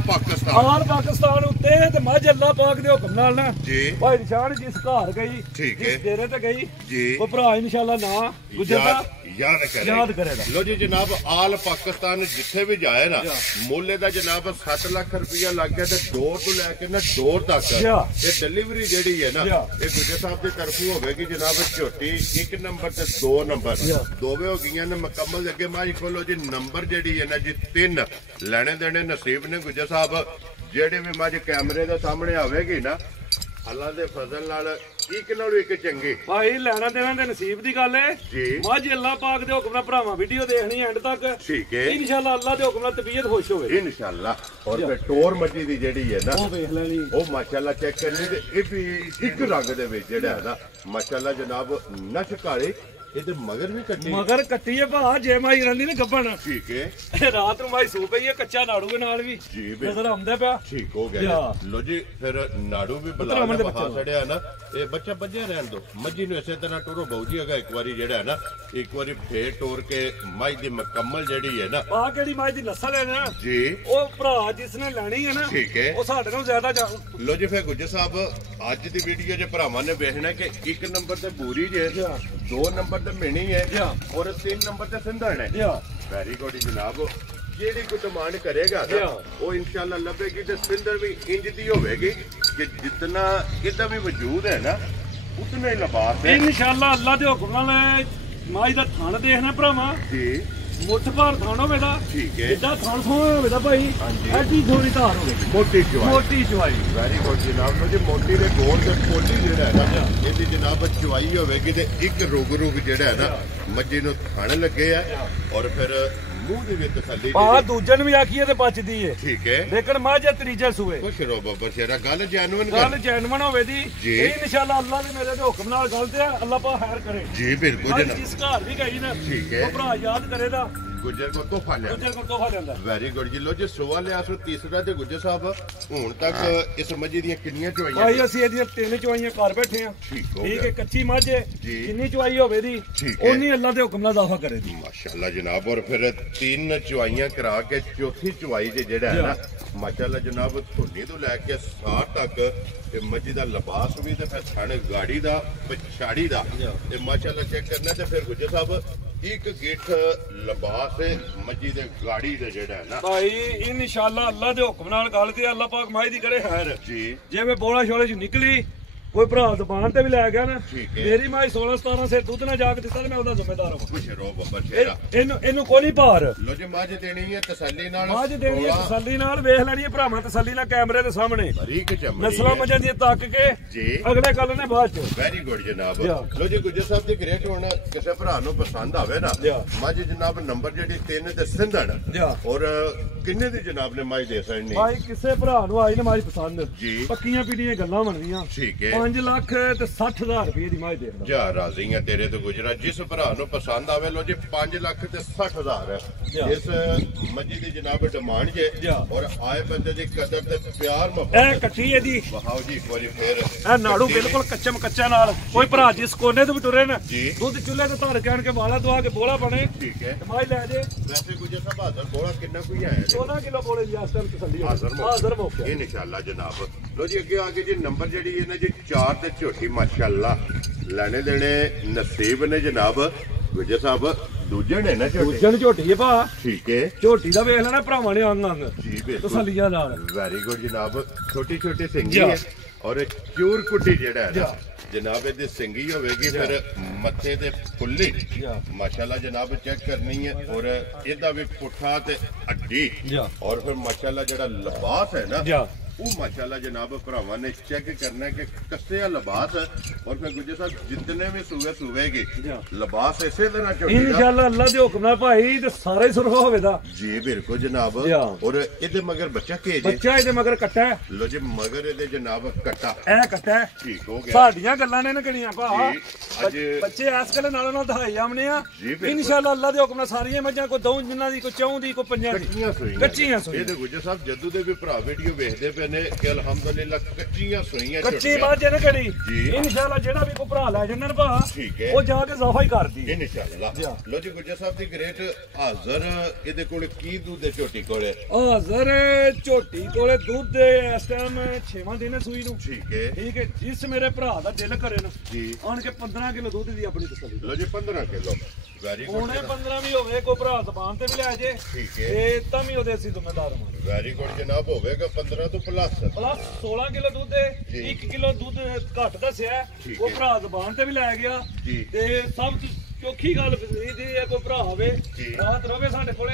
ਪਾਕਿਸਤਾਨ ਉੱਤੇ ਤੇ ਮੱਝ ਅੱਲਾ ਪਾਕ ਦੇ ਹੁਕਮ ਨਾਲ ਨਾ ਜੀ ਭਾਈ ਨਿਸ਼ਾਨ ਜਿਸ ਘਰ ਗਈ ਜਿਸ ਡੇਰੇ ਤੇ ਗਈ ਜੀ ਉਹ ਭਰਾ ਇਨਸ਼ਾਅੱਲਾ ਨਾ ਗੁਜਰਦਾ ਯਾਦ ਕਰੇਗਾ। ਲੋ ਜੀ ਜਨਾਬ ਆਲ ਪਾਕਿਸਤਾਨ ਜਿੱਥੇ ਵੀ ਜਾਏ ਨਾ ਮੋਲੇ ਦਾ ਜਨਾਬ 7 ਲੱਖ ਰੁਪਇਆ ਲੱਗ ਗਿਆ ਤੇ ਡੋਰ ਤੋਂ ਲੈ ਕੇ ਨਾ ਡੋਰ ਤੱਕ ਇਹ ਡਿਲੀਵਰੀ ਜਿਹੜੀ ਹੈ ਨਾ ਇਹ ਗੁਜਰ ਸਾਹਿਬ ਦੀ ਤਰਫੋਂ ਹੋਵੇਗੀ ਜਨਾਬ ਝੋਟੀ 1 ਨੰਬਰ ਤੇ 2 ਨੰਬਰ ਦੋਵੇਂ ਹੋ ਗਈਆਂ ਨੇ ਮੁਕੰਮਲ। ਅੱਗੇ ਮਾਈ ਖੋਲੋ ਜੀ ਨੰਬਰ ਜਿਹੜੀ ਹੈ ਨਾ ਜੀ 3 ਲੈਣੇ ਦੇਣੇ ਨਸੀਬ ਨੇ ਗੁਜਰ ਸਾਹਿਬ ਜਿਹੜੇ ਵੀ ਮੱਝ ਕੈਮਰੇ ਦੇ ਸਾਹਮਣੇ ਆਵੇਗੀ ਨਾ ਅੱਲਾ ਦੇ ਫਜ਼ਲ ਨਾਲ ਇੱਕ ਨਾਲੋਂ ਇੱਕ ਚੰਗੀ ਭਾਈ ਲੈਣਾ ਦੇਣਾ ਦੇ ਨਸੀਬ ਦੀ ਗੱਲ ਹੈ ਜੀ। ਮੱਝ ਅੱਲਾ ਪਾਕ ਦੇ ਹੁਕਮ ਨਾਲ ਭਰਾਵਾਂ ਵੀਡੀਓ ਦੇਖਣੀ ਐਂਡ ਤੱਕ ਠੀਕ ਹੈ ਇਨਸ਼ਾਅੱਲਾ ਅੱਲਾ ਦੇ ਹੁਕਮ ਨਾਲ ਤਬੀਅਤ ਖੁਸ਼ ਹੋਵੇ ਇਨਸ਼ਾਅੱਲਾ। ਔਰ ਫਿਰ ਟੋਰ ਮੱਝੀ ਦੀ ਜਿਹੜੀ ਹੈ ਨਾ ਉਹ ਵੇਖ ਲੈਣੀ ਉਹ ਮਾਸ਼ਾਅੱਲਾ ਚੈੱਕ ਕਰਨੀ ਤੇ ਇਹ ਵੀ ਇੱਕ ਰੰਗ ਦੇ ਵਿੱਚ ਜਿਹੜਾ ਹੈ ਨਾ ਮਾਸ਼ਾਅੱਲਾ ਜਨਾਬ ਨਸ਼ ਕਾਲੇ ਇਹਦੇ ਮਗਰ ਕੱਟੀ ਹੈ ਭਾ ਜੇ ਮਾਈ ਰੰਦੀ ਨੇ ਗੱਬਣ ਠੀਕ ਹੈ ਰਾਤ ਨੂੰ ਮਾਈ ਸੂ ਪਈ ਹੈ ਕੱਚਾ ਨਾੜੂ ਦੇ ਨਾਲ ਵੀ ਜੀ ਨਜ਼ਰ ਆਉਂਦਾ ਪਿਆ ਠੀਕ ਹੋ ਗਿਆ। ਲੋ ਜੀ ਫਿਰ ਨਾੜੂ ਵੀ ਬੁਲਾ ਕੇ ਬਹਾ ਛੜਿਆ ਨਾ ਇਹ ਬੱਚਾ ਬੱਜਿਆ ਰਹਿਣ ਦੋ ਮੱਝੀ ਨੂੰ ਇਸੇ ਤਰ੍ਹਾਂ ਟੋਰੋ ਬਹੁਜੀ ਹੈਗਾ ਇੱਕ ਵਾਰੀ ਜਿਹੜਾ ਹੈ ਨਾ ਇੱਕ ਵਾਰੀ ਫੇਰ ਟੋਰ ਕੇ ਮਾਈ ਦੀ ਮੁਕੰਮਲ ਜਿਹੜੀ ਹੈ ਨਾ ਆ ਕਿਹੜੀ ਮਾਈ ਦੀ ਨਸਲ ਹੈ ਨਾ ਜੀ ਉਹ ਭਰਾ ਜਿਸ ਨੇ ਲੈਣੀ ਹੈ ਨਾ ਠੀਕ ਹੈ ਉਹ ਸਾਡੇ ਨਾਲੋਂ ਜ਼ਿਆਦਾ ਲੋ ਜੀ ਫਿਰ ਗੁੱਜਰ ਸਾਹਿਬ ਅੱਜ ਦੀ ਵੀਡੀਓ 'ਚ ਭਰਾਵਾਂ ਨੇ ਵੇਖਣਾ ਕਿ 1 ਨੰਬਰ ਤੇ ਬੂਰੀ ਜੇ 2 ਨੰਬਰ ਤੇ ਮਿਣੀ ਹੈ ਔਰ 3 ਨੰਬਰ ਤੇ ਸਿੰਧਣ ਹੈ ਵੈਰੀ ਗੁੱਡ ਜਨਾਬ। ਜਿਹੜੀ ਕੋਈ ਡਿਮਾਂਡ ਕਰੇਗਾ ਨਾ ਉਹ ਇਨਸ਼ਾਅੱਲਾ ਲੱਭੇਗੀ ਤੇ ਸਿੰਧਣ ਵੀ ਇੰਜ ਦੀ ਹੋਵੇਗੀ ਕਿ ਜਿੰਨਾ ਇਹਦਾ ਵੀ ਵਜੂਦ ਹੈ ਨਾ ਉਤਨਾ ਹੀ ਲਿਬਾਸ ਹੈ ਇਨਸ਼ਾਅੱਲਾ ਅੱਲਾ ਦੇ ਹੁਕਮ ਨਾਲ ਮਾਈ ਦਾ ਥਣ ਦੇਖਣਾ ਭਰਾਵਾਂ ਜੀ ਮੁੱਠ ਭਾਰ ਥਣ ਹੋਵੇ ਦਾ ਠੀਕ ਹੈ ਜਿੱਦਾਂ ਥਣ ਸੋਹਣਾ ਹੋਵੇ ਦਾ ਭਾਈ ਐਡੀ ਥੋੜੀ ਧਾਰ ਹੋਵੇ ਮੋਟੀ ਚਵਾਈ ਵੈਰੀ ਗੁੱਡ ਜਨਾਬ। ਨੂੰ ਜੀ ਮੋਟੀ ਦੇ ਗੋਲ ਤੇ ਪੋਲੀ ਜਿਹੜਾ ਹੈ ਨਾ ਇਹਦੀ ਜਨਾਬ ਚਵਾਈ ਹੋਵੇਗੀ ਤੇ ਇੱਕ ਰੁਗ ਜਿਹੜਾ ਹੈ ਨਾ ਮੱਝੀ ਨੂੰ ਥਣ ਲੱਗੇ ਆ ਔਰ ਫਿਰ ਮੂੰਹ ਦੇ ਵਿੱਚ ਤਸੱਲੀ ਆ ਦੂਜਣ ਵੀ ਆਖੀਏ ਤੇ ਬਚਦੀ ਏ ਠੀਕ ਹੈ ਲੇਕਿਨ ਮਾਝੇ ਤਰੀਜੇ ਸੂਏ ਖੁਸ਼ ਰਹੋ ਬੱਬਰ ਸ਼ੇਰਾ ਗੱਲ ਜੈਨੂਇਨ ਹੋਵੇ ਦੀ ਇਹ ਇਨਸ਼ਾਅੱਲਾ ਅੱਲਾ ਦੇ ਮੇਰੇ ਦੇ ਹੁਕਮ ਨਾਲ ਗੱਲ ਤੇ ਅੱਲਾ ਪਾ ਖੈਰ ਕਰੇ ਜੀ ਬਿਲਕੁਲ ਜਨਾਬ। ਜਿਸ ਘਰ ਵੀ ਗਈ ਨਾ ਠੀਕ ਹੈ ਉਹ ਭਰਾ ਯਾਦ ਕਰੇਗਾ ਗੁੱਜਰ ਕੋ ਤੋਹਫਾ ਲਿਆ ਵੈਰੀ ਗੁੱਡ ਜੀ। ਲੋ ਜੀ ਸੋਆ ਲਿਆ ਸੋ ਤੀਸਰਾ ਤੇ ਗੁੱਜਰ ਸਾਹਿਬ ਹੁਣ ਤੱਕ ਇਸ ਮੱਝੀ ਦੀਆਂ ਕਿੰਨੀਆਂ ਚਵਾਈਆਂ ਭਾਈ ਅਸੀਂ ਇਹਦੀਆਂ 3 ਚਵਾਈਆਂ ਕਰ ਬੈਠੇ ਆ ਠੀਕ ਹੈ ਕੱਚੀ ਮੱਝ ਜਿੰਨੀ ਚਵਾਈ ਹੋਵੇ ਦੀ ਉਨੀ ਅੱਲਾ ਦੇ ਹੁਕਮ ਨਾਲ ਦਾਫਾ ਕਰੇ ਦੀ ਮਾਸ਼ਾਅੱਲਾ ਜਨਾਬ। ਔਰ ਫਿਰ 3 ਚਵਾਈਆਂ ਕਰਾ ਕੇ ਚੌਥੀ ਚਵਾਈ ਜਿਹੜਾ ਹੈ ਨਾ ਮਾਸ਼ਾਅੱਲਾ ਜਨਾਬ ਧੁੰਨੀ ਤੋਂ ਲੈ ਕੇ ਸਾਹ ਤੱਕ ਇਹ ਮੱਝੀ ਦਾ ਲਿਬਾਸ ਵੀ ਤੇ ਫਿਰ ਥਣ ਗਾੜੀ ਦਾ ਪਛਾੜੀ ਦਾ ਤੇ ਮਾਸ਼ਾਅੱਲਾ ਚੈੱਕ ਕਰਨਾ ਤੇ ਫਿਰ ਗੁੱਜਰ ਸਾਹਿਬ ਇੱਕ ਗਿੱਠ ਲਿਬਾਸ ਮੱਝੀ ਦੇ ਗਾੜੀ ਦੇ ਜਿਹੜਾ ਹੈ ਨਾ ਭਾਈ ਇਨਸ਼ਾਅੱਲਾ ਅੱਲਾ ਦੇ ਹੁਕਮ ਨਾਲ ਗੱਲ ਤੇ ਅੱਲਾ ਪਾਕ ਮਾਈ ਦੀ ਕਰੇ ਖੈਰ ਜੀ। ਜਿਵੇਂ ਬੋਲਾ ਛੋਲੇ ਚ ਨਿਕਲੀ ਕੋਈ ਭਰਾ ਦੁਕਾਨ ਤੇ ਵੀ ਲੈ ਗਿਆ ਨਾ ਮੇਰੀ ਮਾਈ 16-17 ਸੇ ਦੁੱਧ ਨਾ ਜਾ ਕੇ ਦਿੱਤਾ ਤੇ ਮੈਂ ਉਹਦਾ ਜ਼ਿੰਮੇਦਾਰ ਹਾਂ ਖੁਸ਼ ਰਹੋ ਬੱਬਰ ਸ਼ੇਰਾ ਇਹਨੂੰ ਕੋਈ ਨਹੀਂ ਭਾਰ ਲੋ ਜੀ ਮੱਝ ਦੇਣੀ ਹੈ ਤਸੱਲੀ ਨਾਲ ਮੱਝ ਦੇਣੀ ਹੈ ਤਸੱਲੀ ਨਾਲ ਵੇਖ ਲੈਣੀ ਹੈ ਭਰਾਵਾਂ ਤਸੱਲੀ ਨਾਲ ਕੈਮਰੇ ਦੇ ਸਾਹਮਣੇ ਬਰੀਕ ਚਮੜੀ ਨਸਲਾਂ ਮੱਝਾਂ ਦੀ ਤੱਕ ਕੇ ਜੀ ਅਗਲੇ ਕੱਲ ਨੇ ਬਾਅਦ ਚ ਵੈਰੀ ਗੁੱਡ ਜਨਾਬ। ਲੋ ਜੀ ਗੁੱਜਰ ਸਾਹਿਬ ਦੀ ਗ੍ਰੇਟ ਹੁਣ ਕਿਸੇ ਭਰਾ ਨੂੰ ਪਸੰਦ ਆਵੇ ਨਾ ਮੱਝ ਜਨਾਬ ਨੰਬਰ ਜਿਹੜੀ 3 ਤੇ ਸਿੰਧਣ ਔਰ ਕਿੰਨੇ ਦੀ ਜਨਾਬ ਨੇ ਮੱਝ ਦੇ ਸਕਣੀ ਭਾਈ ਕਿਸੇ ਭਰਾ ਨੂੰ ਆਈ ਨਾ ਮੱਝ ਪਸੰਦ ਜੀ ਪੱਕੀਆਂ ਪੀੜੀਆਂ ਗੱਲਾਂ ਬਣਦੀਆਂ ਠੀਕ ਹੈ 5 ਲੱਖ ਤੇ 60,000 ਰੁਪਏ ਦੀ ਮਾਈ ਦੇ ਜਾ ਰਾਜ਼ੀ ਆ ਤੇਰੇ ਤੋਂ ਗੁਜਰਾ ਜਿਸ ਭਰਾ ਨੂੰ ਪਸੰਦ ਆਵੇ ਲੋ ਜੀ 5 ਲੱਖ ਤੇ 60,000 ਇਸ ਮੱਝੀ ਦੀ ਜਨਾਬ ਡਿਮਾਂਡ ਜੇ ਔਰ ਆਏ ਬੰਦੇ ਦੀ ਕਦਰ ਤੇ ਪਿਆਰ ਮੁਹੱਬਤ ਇਹ ਕੱਟੀ ਇਹਦੀ ਵਹਾਓ ਜੀ ਇੱਕ ਵਾਰੀ ਫੇਰ ਇਹ ਨਾੜੂ ਬਿਲਕੁਲ ਕੱਚਾ ਨਾਲ ਕੋਈ ਭਰਾ ਜਿਸ ਕੋਨੇ ਤੋਂ ਵੀ ਟੁਰੇ ਨਾ ਦੁੱਧ ਚੁੱਲ੍ਹੇ ਤੇ ਧਰ ਕੇ ਆਣ ਕੇ ਵਾਲਾ ਦਵਾ ਕੇ ਬੋਲਾ ਬਣੇ ਠੀਕ ਹੈ ਮਾਈ ਲੈ ਜੇ ਵੈਸੇ ਗੁਜਰ ਸਾਹਿਬ ਹਾਜ਼ਰ ਬੋਲਾ ਕਿੰਨਾ ਕੋਈ ਆਇਆ 14 ਕਿਲੋ ਬੋਲੇ ਜੀ ਇਸ ਟਾਈਮ ਤਸੱਲੀ ਹਾਜ਼ਰ ਮੌਕੇ ਇਨਸ਼ਾਅੱਲਾ ਜਨਾਬ। ਲੋ ਜੀ ਅੱਗੇ ਆ ਕੇ ਜੀ ਨੰਬਰ ਜਿਹੜੀ ਹੈ ਨਾ ਜੀ 4 ਤੇ ਝੋਟੀ ਮਾਸ਼ਾਅੱਲਾ ਲੈਣੇ ਦੇਣੇ ਨਸੀਬ ਨੇ ਜਨਾਬ ਗੁਜਰ ਸਾਹਿਬ ਦੂਜੇ ਨੇ ਨਾ ਝੋਟੀ ਹੈ ਭਾ ਠੀਕ ਹੈ ਝੋਟੀ ਦਾ ਵੇਖ ਲੈਣਾ ਭਰਾਵਾਂ ਨੇ ਅੰਗ ਜੀ ਤਸੱਲੀਆਂ ਨਾਲ ਵੈਰੀ ਗੁੱਡ ਜਨਾਬ। ਛੋਟੀ ਸਿੰਗੀ ਹੈ ਔਰ ਚੂਰ ਕੁੱਟੀ ਜਿਹੜਾ ਹੈ ਨਾ ਜਨਾਬ ਇਹਦੀ ਸਿੰਗੀ ਹੋਵੇਗੀ ਫਿਰ ਮੱਥੇ ਤੇ ਫੁੱਲੀ ਮਾਸ਼ਾਅੱਲਾ ਜਨਾਬ ਚੈੱਕ ਕਰਨੀ ਹੈ ਔਰ ਇਹਦਾ ਵੀ ਪੁੱਠਾ ਤੇ ਅੱਡੀ ਔਰ ਫਿਰ ਮਾਸ਼ਾਅੱਲਾ ਜਿਹੜਾ ਲਿਬਾਸ ਹੈ ਨਾ ਉਹ ਮਾਸ਼ਾਅੱਲਾ ਜਨਾਬ ਭਰਾਵਾਂ ਨੇ ਚੈੱਕ ਕਰਨਾ ਕਿ ਕੱਸਿਆ ਲਿਬਾਸ ਔਰ ਫਿਰ ਗੁੱਜਰ ਸਾਹਿਬ ਜਿੰਨੇ ਵੀ ਸੂਵੇਗੀ ਲਿਬਾਸ ਇਸੇ ਤਰ੍ਹਾਂ ਚੋਟੀ ਦਾ ਇਨਸ਼ਾਅੱਲਾ ਅੱਲਾ ਦੇ ਹੁਕਮ ਨਾਲ ਭਾਈ ਤੇ ਸਾਰੇ ਹੀ ਸੁਰਖ ਹੋਵੇ ਦਾ ਜੀ ਬਿਲਕੁਲ ਜਨਾਬ। ਔਰ ਇਹਦੇ ਮਗਰ ਬੱਚਾ ਬੱਚਾ ਇਹਦੇ ਮਗਰ ਕੱਟਾ ਲੋ ਜੀ ਮਗਰ ਇਹਦੇ ਜਨਾਬ ਕੱਟਾ ਇਹ ਕੱਟਾ ਠੀਕ ਹੋ ਗਿਆ ਸਾਡੀਆਂ ਗੱਲਾਂ ਨੇ ਕਿਹੜੀਆਂ ਭਾ ਅੱਜ ਬੱਚੇ ਇਸ ਗੱਲੇ ਨਾਲ ਦਿਖਾਈ ਆਮਨੇ ਆ ਇਨਸ਼ਾਅੱਲਾ ਅੱਲਾ ਦੇ ਹੁਕਮ ਨਾਲ ਸਾਰੀਆਂ ਮੱਝਾਂ ਕੋ ਦਊ ਜਿਨ੍ਹਾਂ ਦੀ ਕੋ ਚੌਂ ਦੀ ਕੋ ਪੰਜਾਂ ਦੀ ਕੱਚੀਆਂ ਸੋਈ ਇਹਦੇ ਗੁੱਜਰ ਸਾਹਿਬ ਜੱਦੂ ਦੇ ਵੀ ਭਰਾ ਵੀਡੀਓ ਵੇਖਦੇ ਪਏ ਨੇ ਕਿ ਅਲਹਮਦੁਲਿਲਾ ਕੱਚੀਆਂ ਸੋਈਆਂ ਕੱਚੀ ਬਾਤ ਜੇ ਨਾ ਕਰੀ ਇਨਸ਼ਾਅੱਲਾ ਜਿਹੜਾ ਵੀ ਕੋ ਭਰਾ ਲੈ ਜੰਨਾਂ ਭਾ ਉਹ ਜਾ ਕੇ ਜ਼ਾਫਾ ਹੀ ਕਰਦੀ ਇਨਸ਼ਾਅੱਲਾ। ਲੋ ਜੀ ਗੁੱਜਰ ਸਾਹਿਬ ਦੀ ਗ੍ਰੇਟ ਹਾਜ਼ਰ ਇਹਦੇ ਕੋਲ ਕੀ ਦੁੱਧ ਹੈ ਝੋਟੀ ਕੋਲੇ? ਹਾਜ਼ਰ ਝੋਟੀ ਕੋਲੇ ਦੁੱਧ ਇਸ ਟਾਈਮ 6ਵਾਂ ਦਿਨ ਸੂਈ ਨੂੰ। ਠੀਕ ਹੈ ਜਿਸ ਮੇਰੇ ਭਰਾ ਦਾ ਦਿਲ ਕਰੇ ਨਾ ਜੀ ਆਣ ਕੇ 15 ਕਿਲੋ ਦੁੱਧ ਦੀ ਆਪਣੀ ਤਸੱਲੀ। ਲੋ ਜੀ 15 ਕਿਲੋ ਵੈਰੀ ਗੁੱਡ। ਹੁਣੇ 15 ਵੀ ਹੋਵੇ ਕੋਈ ਭਰਾ ਜ਼ਬਾਨ ਤੇ ਵੀ ਲੈ ਜੇ ਠੀਕ ਹੈ ਤੇ ਤਾਂ ਵੀ ਉਹਦੇ ਅਸੀਂ ਜ਼ਿੰਮੇਦਾਰ ਹਾਂ। ਵੈਰੀ ਗੁੱਡ ਜਨਾਬ ਹੋਵੇਗਾ 15 ਤੋਂ ਪਲੱਸ 16 ਕਿਲੋ ਦੁੱਧ ਹੈ 1 ਕਿਲੋ ਦੁੱਧ ਘੱਟ ਦੱਸਿਆ ਉਹ ਭਰਾ ਜ਼ਬਾਨ ਤੇ ਵੀ ਲੈ ਗਿਆ ਤੇ ਸਭ ਚੌਖੀ ਗੱਲ ਦੀ ਹੈ ਕੋਈ ਭਰਾ ਹੋਵੇ ਰਾਤ ਰਵੇ ਸਾਡੇ ਕੋਲੇ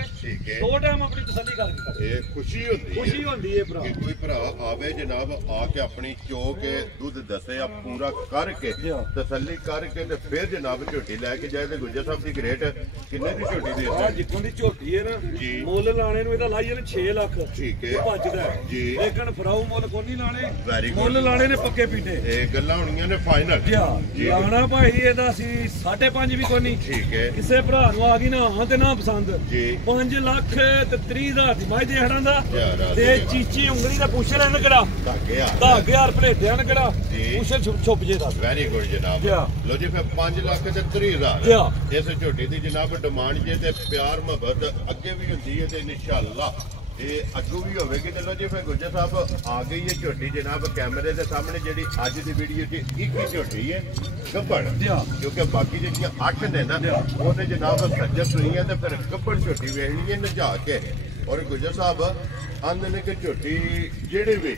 ਦੋ ਟਾਈਮ ਆਪਣੀ ਤਸੱਲੀ ਕਰਕੇ ਕਰੇ। ਇਹ ਖੁਸ਼ੀ ਹੁੰਦੀ ਹੈ ਭਰਾ ਕਿ ਕੋਈ ਭਰਾ ਆਵੇ ਜਨਾਬ ਆ ਕੇ ਆਪਣੀ ਚੋ ਕੇ ਦੁੱਧ ਦੱਸੇ ਆ ਪੂਰਾ ਕਰਕੇ ਤਸੱਲੀ ਕਰਕੇ ਤੇ ਫਿਰ ਜਨਾਬ ਝੋਟੀ ਲੈ ਕੇ ਜਾਏ। ਤੇ ਗੁੱਜਰ ਸਾਹਿਬ ਦੀ ਗ੍ਰੇਟ ਕਿੰਨੇ ਦੀ ਝੋਟੀ ਦੀ ਹੈ? ਜਿੱਥੋਂ ਦੀ ਝੋਟੀ ਹੈ ਨਾ ਮੁੱਲ ਲਾਣੇ ਨੂੰ ਇਹਦਾ ਲਾਈਏ 6 ਲੱਖ ਠੀਕ ਹੈ ਭੱਜਦਾ ਜੀ ਲੇਕਿਨ ਫਰਾਉ ਮੁੱਲ ਕੋਈ ਲਾਣੇ ਮੁੱਲ ਲਾਣੇ ਨੇ ਪੱਕੇ ਪੀਟੇ। ਇਹ ਗੱਲਾਂ ਹੋਣੀਆਂ ਨੇ ਫਾਈਨਲ ਲਾਣਾ ਭਾਈ ਇਹਦਾ ਅਸੀਂ 5.5 ਵੀ ਨਹੀਂ ਠੀਕ ਹੈ ਕਿਸੇ ਭਰਾ ਨੂੰ ਆ ਗਈ ਨਾ ਹਾਂ ਤੇ ਨਾ ਪਸੰਦ 5 ਲੱਖ ਤੇ 30,000 ਦੀ ਮਾਈ ਦੇ ਹੜਾਂ ਦਾ ਤੇ ਚੀਚੀ ਉਂਗਲੀ ਦਾ ਪੁੱਛ ਲੈਣ ਕਿਹੜਾ 10,000 ਭਲੇਟਿਆਂ ਨੇ ਕਿਹੜਾ ਪੁੱਛ ਛੁੱਪ ਜੇ ਦਾ। ਵੈਰੀ ਗੁੱਡ ਜਨਾਬ। ਲੋ ਜੀ ਫਿਰ 5 ਲੱਖ ਤੇ 30,000 ਇਸ ਝੋਟੀ ਦੀ ਜਨਾਬ ਡਿਮਾਂਡ ਜੇ ਤੇ ਪਿਆਰ ਮੁਹੱਬਤ ਅੱਗੇ ਵੀ ਹੁੰਦੀ ਹੈ ਤੇ ਇਨਸ਼ਾਅੱਲਾ ਇਹ ਅੱਗੋਂ ਵੀ ਹੋਵੇਗੀ। ਤੇ ਲੋ ਜੀ ਫਿਰ ਗੁੱਜਰ ਸਾਹਿਬ ਆ ਗਈ ਹੈ ਝੋਟੀ ਜਨਾਬ ਕੈਮਰੇ ਦੇ ਸਾਹਮਣੇ ਜਿਹੜੀ ਅੱਜ ਦੀ ਵੀਡੀਓ 'ਚ ਇੱਕ ਹੀ ਝੋਟੀ ਹੈ ਗੱਬੜ ਕਿਉਂਕਿ ਬਾਕੀ ਜਿਹੜੀਆਂ 8 ਨੇ ਨਾ ਉਹਨੇ ਜਨਾਬ ਸੱਜਰ ਹੋਈਆਂ ਤੇ ਫਿਰ ਗੱਬੜ ਝੋਟੀ ਵੇਖਣੀ ਹੈ ਨਜਾ ਕੇ। ਔਰ ਗੁੱਜਰ ਸਾਹਿਬ ਆਂਦੇ ਨੇ ਕਿ ਝੋਟੀ ਜਿਹੜੇ ਵੀ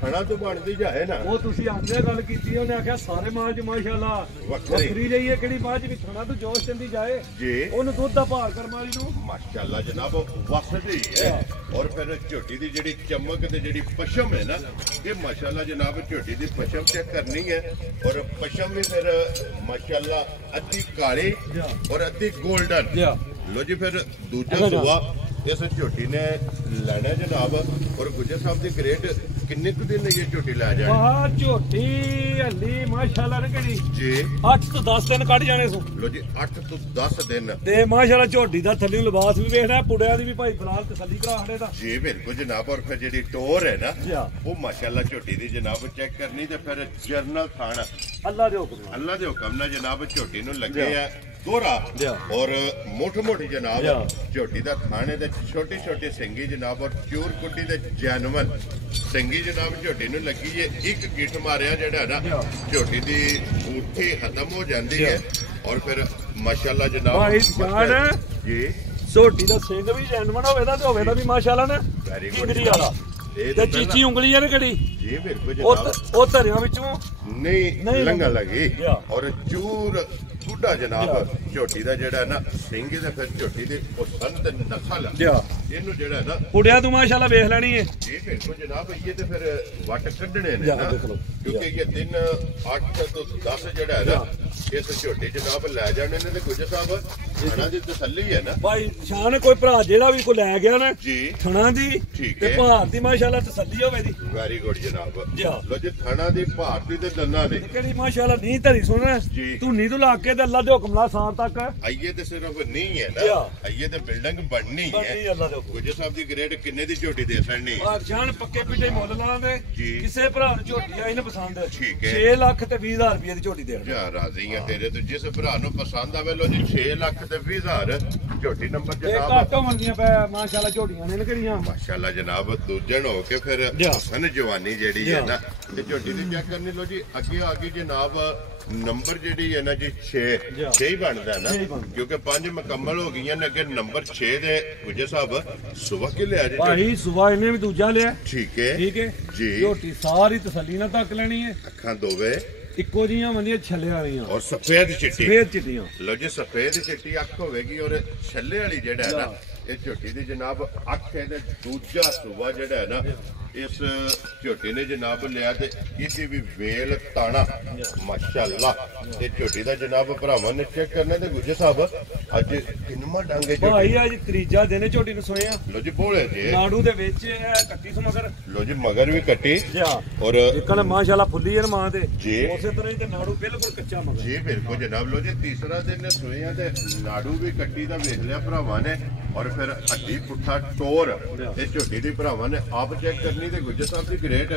ਖਾਣਾ ਤੋਂ ਬਣਦੀ ਜਾਏ ਨਾ ਉਹ ਤੁਸੀਂ ਆਂਦੇ ਗੱਲ ਕੀਤੀ ਉਹਨੇ ਆਖਿਆ ਸਾਰੇ ਮਾਲ 'ਚ ਮਾਸ਼ਾਅੱਲਾ ਵੱਖਰੀ ਲਈ ਹੈ ਕਿਹੜੀ ਬਾਅਦ 'ਚ ਵੀ ਖਾਣਾ ਤੋਂ ਜੋਸ਼ ਚੰਦੀ ਜਾਏ ਉਹਨੂੰ ਦੁੱਧ ਦਾ ਭਾਰ ਕਰਮ ਵਾਲੀ ਨੂੰ ਮਾਸ਼ਾਅੱਲਾ ਜਨਾਬ ਵਸਦੀ ਹੈ। ਔਰ ਫਿਰ ਝੋਟੀ ਦੀ ਜਿਹੜੀ ਚਮਕ ਤੇ ਜਿਹੜੀ ਪਸ਼ਮ ਹੈ ਨਾ ਇਹ ਮਾਸ਼ਾਅੱਲਾ ਜਨਾਬ ਝੋਟੀ ਦੀ ਪਸ਼ਮ ਚੈੱਕ ਕਰਨੀ ਹੈ। ਔਰ ਪਸ਼ਮ ਵੀ ਫਿਰ ਮਾਸ਼ਾਅੱਲਾ ਅੱਧੀ ਕਾਲੀ ਔਰ ਅੱਧੀ ਗੋਲਡਨ। ਲੋ ਜੀ ਫਿਰ ਦੂਜਾ ਸੂਆ ਇਸ ਝੋਟੀ ਨੇ ਲੈਣਾ ਜਨਾਬ। ਔਰ ਗੁੱਜਰ ਸਾਹਿਬ ਦੀ ਗ੍ਰੇਟ ਕਿੰਨੇ ਕੁ ਦਿਨ ਇਹ ਝੋਟੀ ਲੈ ਜਾਣੀ? ਵਾਹ ਝੋਟੀ ਹੱਲੀ ਮਾਸ਼ਾਅੱਲਾ ਨੇ ਕਿਹੜੀ ਜੀ 8 ਤੋਂ 10 ਦਿਨ ਕੱਢ ਜਾਣੇ ਸੋ। ਲੋ ਜੀ 8 ਤੋਂ 10 ਦਿਨ ਤੇ ਮਾਸ਼ਾਅੱਲਾ ਝੋਟੀ ਦਾ ਥੱਲੇ ਲਿਬਾਸ ਵੀ ਵੇਖਣਾ ਪੁੜਿਆਂ ਦੀ ਵੀ ਭਾਈ ਫਿਲਹਾਲ ਤਸੱਲੀ ਕਰਾ ਸਾਡੇ ਦਾ ਜੀ ਬਿਲਕੁਲ ਜਨਾਬ। ਔਰ ਫਿਰ ਜਿਹੜੀ ਟੋਰ ਹੈ ਨਾ ਉਹ ਮਾਸ਼ਾਅੱਲਾ ਝੋਟੀ ਦੀ ਜਨਾਬ ਚੈੱਕ ਕਰਨੀ ਤੇ ਫਿਰ ਜਰਨਲ ਖਾਣਾ ਅੱਲਾ ਦੇ ਹੁਕਮ ਨਾਲ ਜਨਾਬ ਝੋਟੀ ਨੂੰ ਲੱਗੇ ਆ ਦੋਰਾ ਔਰ ਮੋਟੀ ਜਨਾਬ ਝੋਟੀ ਦਾ ਖਾਣੇ ਦੇ ਛੋਟੀ ਸਿੰਗੀ ਜਨਾਬ। ਔਰ ਚੂਰ ਕੁੱਟੀ ਦੇ ਜੈਨੂਅਨ ਸਿੰਗੀ ਜਨਾਬ ਝੋਟੀ ਨੂੰ ਲੱਗੀ ਹੈ। ਇੱਕ ਗਿੱਠ ਮਾਰਿਆ ਜਿਹੜਾ ਨਾ ਝੋਟੀ ਦੀ ਬੂਥੀ ਖਤਮ ਹੋ ਜਾਂਦੀ ਹੈ। ਔਰ ਫਿਰ ਮਾਸ਼ਾਅੱਲਾ ਜਨਾਬ ਜੀ ਝੋਟੀ ਦਾ ਸਿੰਘ ਵੀ ਜੈਨੂਅਨ ਹੋਵੇ ਦਾ ਤੇ ਹੋਵੇ ਦਾ ਵੀ ਮਾਸ਼ਾਅੱਲਾ ਨਾ ਵੈਰੀ ਗੁੱਡ ਵਾਲਾ ਤੇ ਚੀਚੀ ਉਂਗਲੀ ਹੈ ਨਾ ਕਿਹੜੀ ਜੀ ਬਿਲਕੁਲ ਜਨਾਬ ਉਹ ਧਰਿਆਂ ਵਿੱਚੋਂ ਨਹੀਂ ਲੰਘਣ ਲੱਗੀ। ਔਰ ਚੂਰ ਬੁੱਢਾ ਜਨਾਬ ਝੋਟੀ ਦਾ ਜਿਹੜਾ ਨਾ ਸਿੰਘ ਦੇ ਫਿਰ ਝੋਟੀ ਦੇ ਉਹ ਸੰਤ ਨਸਲ ਇਹਨੂੰ ਜਿਹੜਾ ਨਾ ਪੁੜਿਆ ਤੂੰ ਮਾਸ਼ਾਅੱਲਾ ਵੇਖ ਲੈਣੀ ਹੈ ਜੀ ਬਿਲਕੁਲ ਜਨਾਬ। ਇਹ ਤੇ ਫਿਰ ਵੱਟ ਕੱਢਣੇ ਨੇ ਨਾ ਕਿਉਂਕਿ ਇਹ ਦਿਨ 8 ਤੋਂ 10 ਜਿਹੜਾ ਹੈ ਨਾ ਇਸ ਝੋਟੀ ਜਨਾਬ ਲੈ ਜਾਣੇ ਨੇ। ਤੇ ਗੁੱਜਰ ਸਾਹਿਬ ਥਣਾ ਦੀ ਤਸੱਲੀ ਹੈ ਨਾ ਭਾਈ ਸ਼ਾਨ ਕੋਈ ਭਰਾ ਜਿਹੜਾ ਵੀ ਕੋਈ ਲੈ ਗਿਆ ਨਾ ਜੀ ਥਣਾ ਦੀ ਤੇ ਭਾਰ ਦੀ ਮਾਸ਼ਾਅੱਲਾ ਤਸੱਲੀ ਹੋਵੇ ਦੀ ਵੈਰੀ ਗੁੱਡ ਜਨਾਬ। ਲੋ ਜੀ ਥਣਾ ਦੀ ਭਾਰ ਦੀ ਤੇ ਦੰਦਾਂ ਦੀ ਕਿਹੜੀ ਮਾਸ਼ਾਅੱਲਾ ਨਹੀਂ ਧਰੀ ਸੁਣ ਤੂੰ ਨੀ ਤੂੰ ਲਾ ਕੇ ਤੇ ਅੱਲਾ ਦੇ ਹੁਕਮ ਨਾਲ ਸਾਰ ਤੱਕ ਆਈਏ ਤੇ ਸਿਰਫ ਨਹੀਂ ਹੈ ਨਾ ਆਈਏ ਤੇ ਬਿਲਡਿੰਗ ਬਣਨੀ ਹੈ। ਗੁੱਜਰ ਸਾਹਿਬ ਦੀ ਗ੍ਰੇਡ ਕਿੰਨੇ ਦੀ ਝੋਟੀ ਦੇ ਸੜਨੀ ਸ਼ਾਨ ਪੱਕੇ ਪਿੱਟੇ ਮੁੱਲ ਲਾਉਂਦੇ ਕਿਸੇ ਭਰਾ ਨੂੰ ਝੋਟੀ ਆਈ ਨਾ ਪਸੰਦ 6 ਲੱਖ ਤੇ 20,000 ਰੁਪਏ ਦੀ ਝੋਟੀ ਦੇਣ ਜਾ ਰਾਜ਼ੀ ਆ ਤੇਰੇ ਤੋਂ ਜਿਸ ਭਰਾ ਨੂੰ ਪਸੰਦ ਆਵੇ ਲੋ ਜੀ 6 ਲੱਖ ਤੇ 20,000 ਝੋਟੀ ਨੰਬਰ ਜਨਾਬ ਘੱਟ ਹੋਣਗੀਆਂ ਪੈ ਮਾਸ਼ਾਅੱਲਾ ਝੋਟੀਆਂ ਨੇ ਕਿਹੜੀਆਂ ਮਾਸ਼ਾਅੱਲਾ ਜਨਾਬ ਦੂਜਣ ਹੋ ਕੇ ਫਿਰ ਹਸਨ ਜਵਾਨੀ ਜਿਹੜੀ ਹੈ ਨਾ ਤੇ ਝੋਟੀ ਦੀ ਚੈੱਕ ਕਰਨੀ। ਲੋ ਜੀ ਅੱਗੇ ਆ ਗਈ ਜਨਾਬ ਨੰਬਰ ਜਿਹੜੀ ਹੈ ਨਾ ਜੀ 6 ਹੀ ਬਣਦਾ ਨਾ ਕਿਉਂਕਿ 5 ਮੁਕੰਮਲ ਹੋ ਗਈਆਂ ਨੇ। ਅੱਗੇ ਨੰਬਰ 6 ਦੇ ਗੁੱਜਰ ਸਾਹਿਬ ਸੁਬਾ ਕਿ ਲਿਆ ਜੀ ਭਾਈ ਸੁਬਾ ਇਹਨੇ ਵੀ ਦੂਜਾ ਲਿਆ ਠੀਕ ਹੈ ਜੀ ਝੋਟੀ ਸਾਰੀ ਤਸੱਲੀ ਨਾਲ ਤੱਕ ਲੈਣੀ ਹੈ ਅੱਖਾਂ ਦੋਵੇ ਇੱਕੋ ਜੀਆਂ ਬੰਦੀਆਂ ਛੱਲੇ ਵਾਲੀਆਂ ਔਰ ਸਫੇਦ ਚਿੱਟੀਆਂ। ਲੋ ਜੀ ਸਫੇਦ ਚਿੱਟੀ ਅੱਖ ਹੋਵੇਗੀ ਔਰ ਛੱਲੇ ਵਾਲੀ ਜਿਹੜਾ ਹੈ ਨਾ ਇਹ ਝੋਟੀ ਦੀ ਜਨਾਬ ਅੱਖ ਹੈ ਤੇ ਦੂਜਾ ਸੁਬਾ ਜਿਹੜਾ ਹੈ ਨਾ ਇਸ ਝੋਟੀ ਨੇ ਜਨਾਬ ਲਿਆ ਤੇ ਇਹਦੀ ਵੀ ਵੇਲ ਤਾਣਾ ਮਾਸ਼ਾਅੱਲਾ। ਇਹ ਝੋਟੀ ਦਾ ਜਨਾਬ ਭਰਾਵਾਂ ਨੇ ਚੈੱਕ ਕਰਨਾ। ਤੇ ਗੁੱਜਰ ਸਾਹਿਬ ਅੱਜ ਕਿੰਨਵਾਂ ਡਾਂਗੇ ਭਾਈ ਅੱਜ ਤੀਜਾ ਦਿਨ ਝੋਟੀ ਨੂੰ ਸੋਇਆ। ਲੋ ਜੀ ਬੋਲੇ ਜੀ ਨਾੜੂ ਦੇ ਵਿੱਚ ਕੱਟੀ ਸੋ ਮਗਰ ਲੋ ਜੀ ਮਗਰ ਵੀ ਕੱਟੀ ਔਰ ਇਕਲ ਮਾਸ਼ਾਅੱਲਾ ਫੁੱਲੀ ਹੈ ਮਾਂ ਤੇ ਉਸੇ ਤਰ੍ਹਾਂ ਹੀ ਤੇ ਨਾੜੂ ਬਿਲਕੁਲ ਕੱਚਾ ਮਗਰ ਜੀ ਬਿਲਕੁਲ ਜਨਾਬ। ਲੋ ਜੀ ਤੀਸਰਾ ਦਿਨ ਸੋਇਆ ਤੇ ਨਾੜੂ ਵੀ ਕੱਟੀ ਦਾ ਵੇਖ ਲਿਆ ਭਰਾਵਾਂ ਨੇ ਔਰ ਫਿਰ ਹੱਡੀ ਪੁੱਠਾ ਟੋਰ ਇਹ ਝੋਟੀ ਦੀ ਭਰਾਵਾਂ ਨੇ ਆਪ ਚੈੱਕ ਕਰਨੀ ਕਰਨੀ ਤੇ ਗੁੱਜਰ ਸਾਹਿਬ ਦੀ ਗ੍ਰੇਟ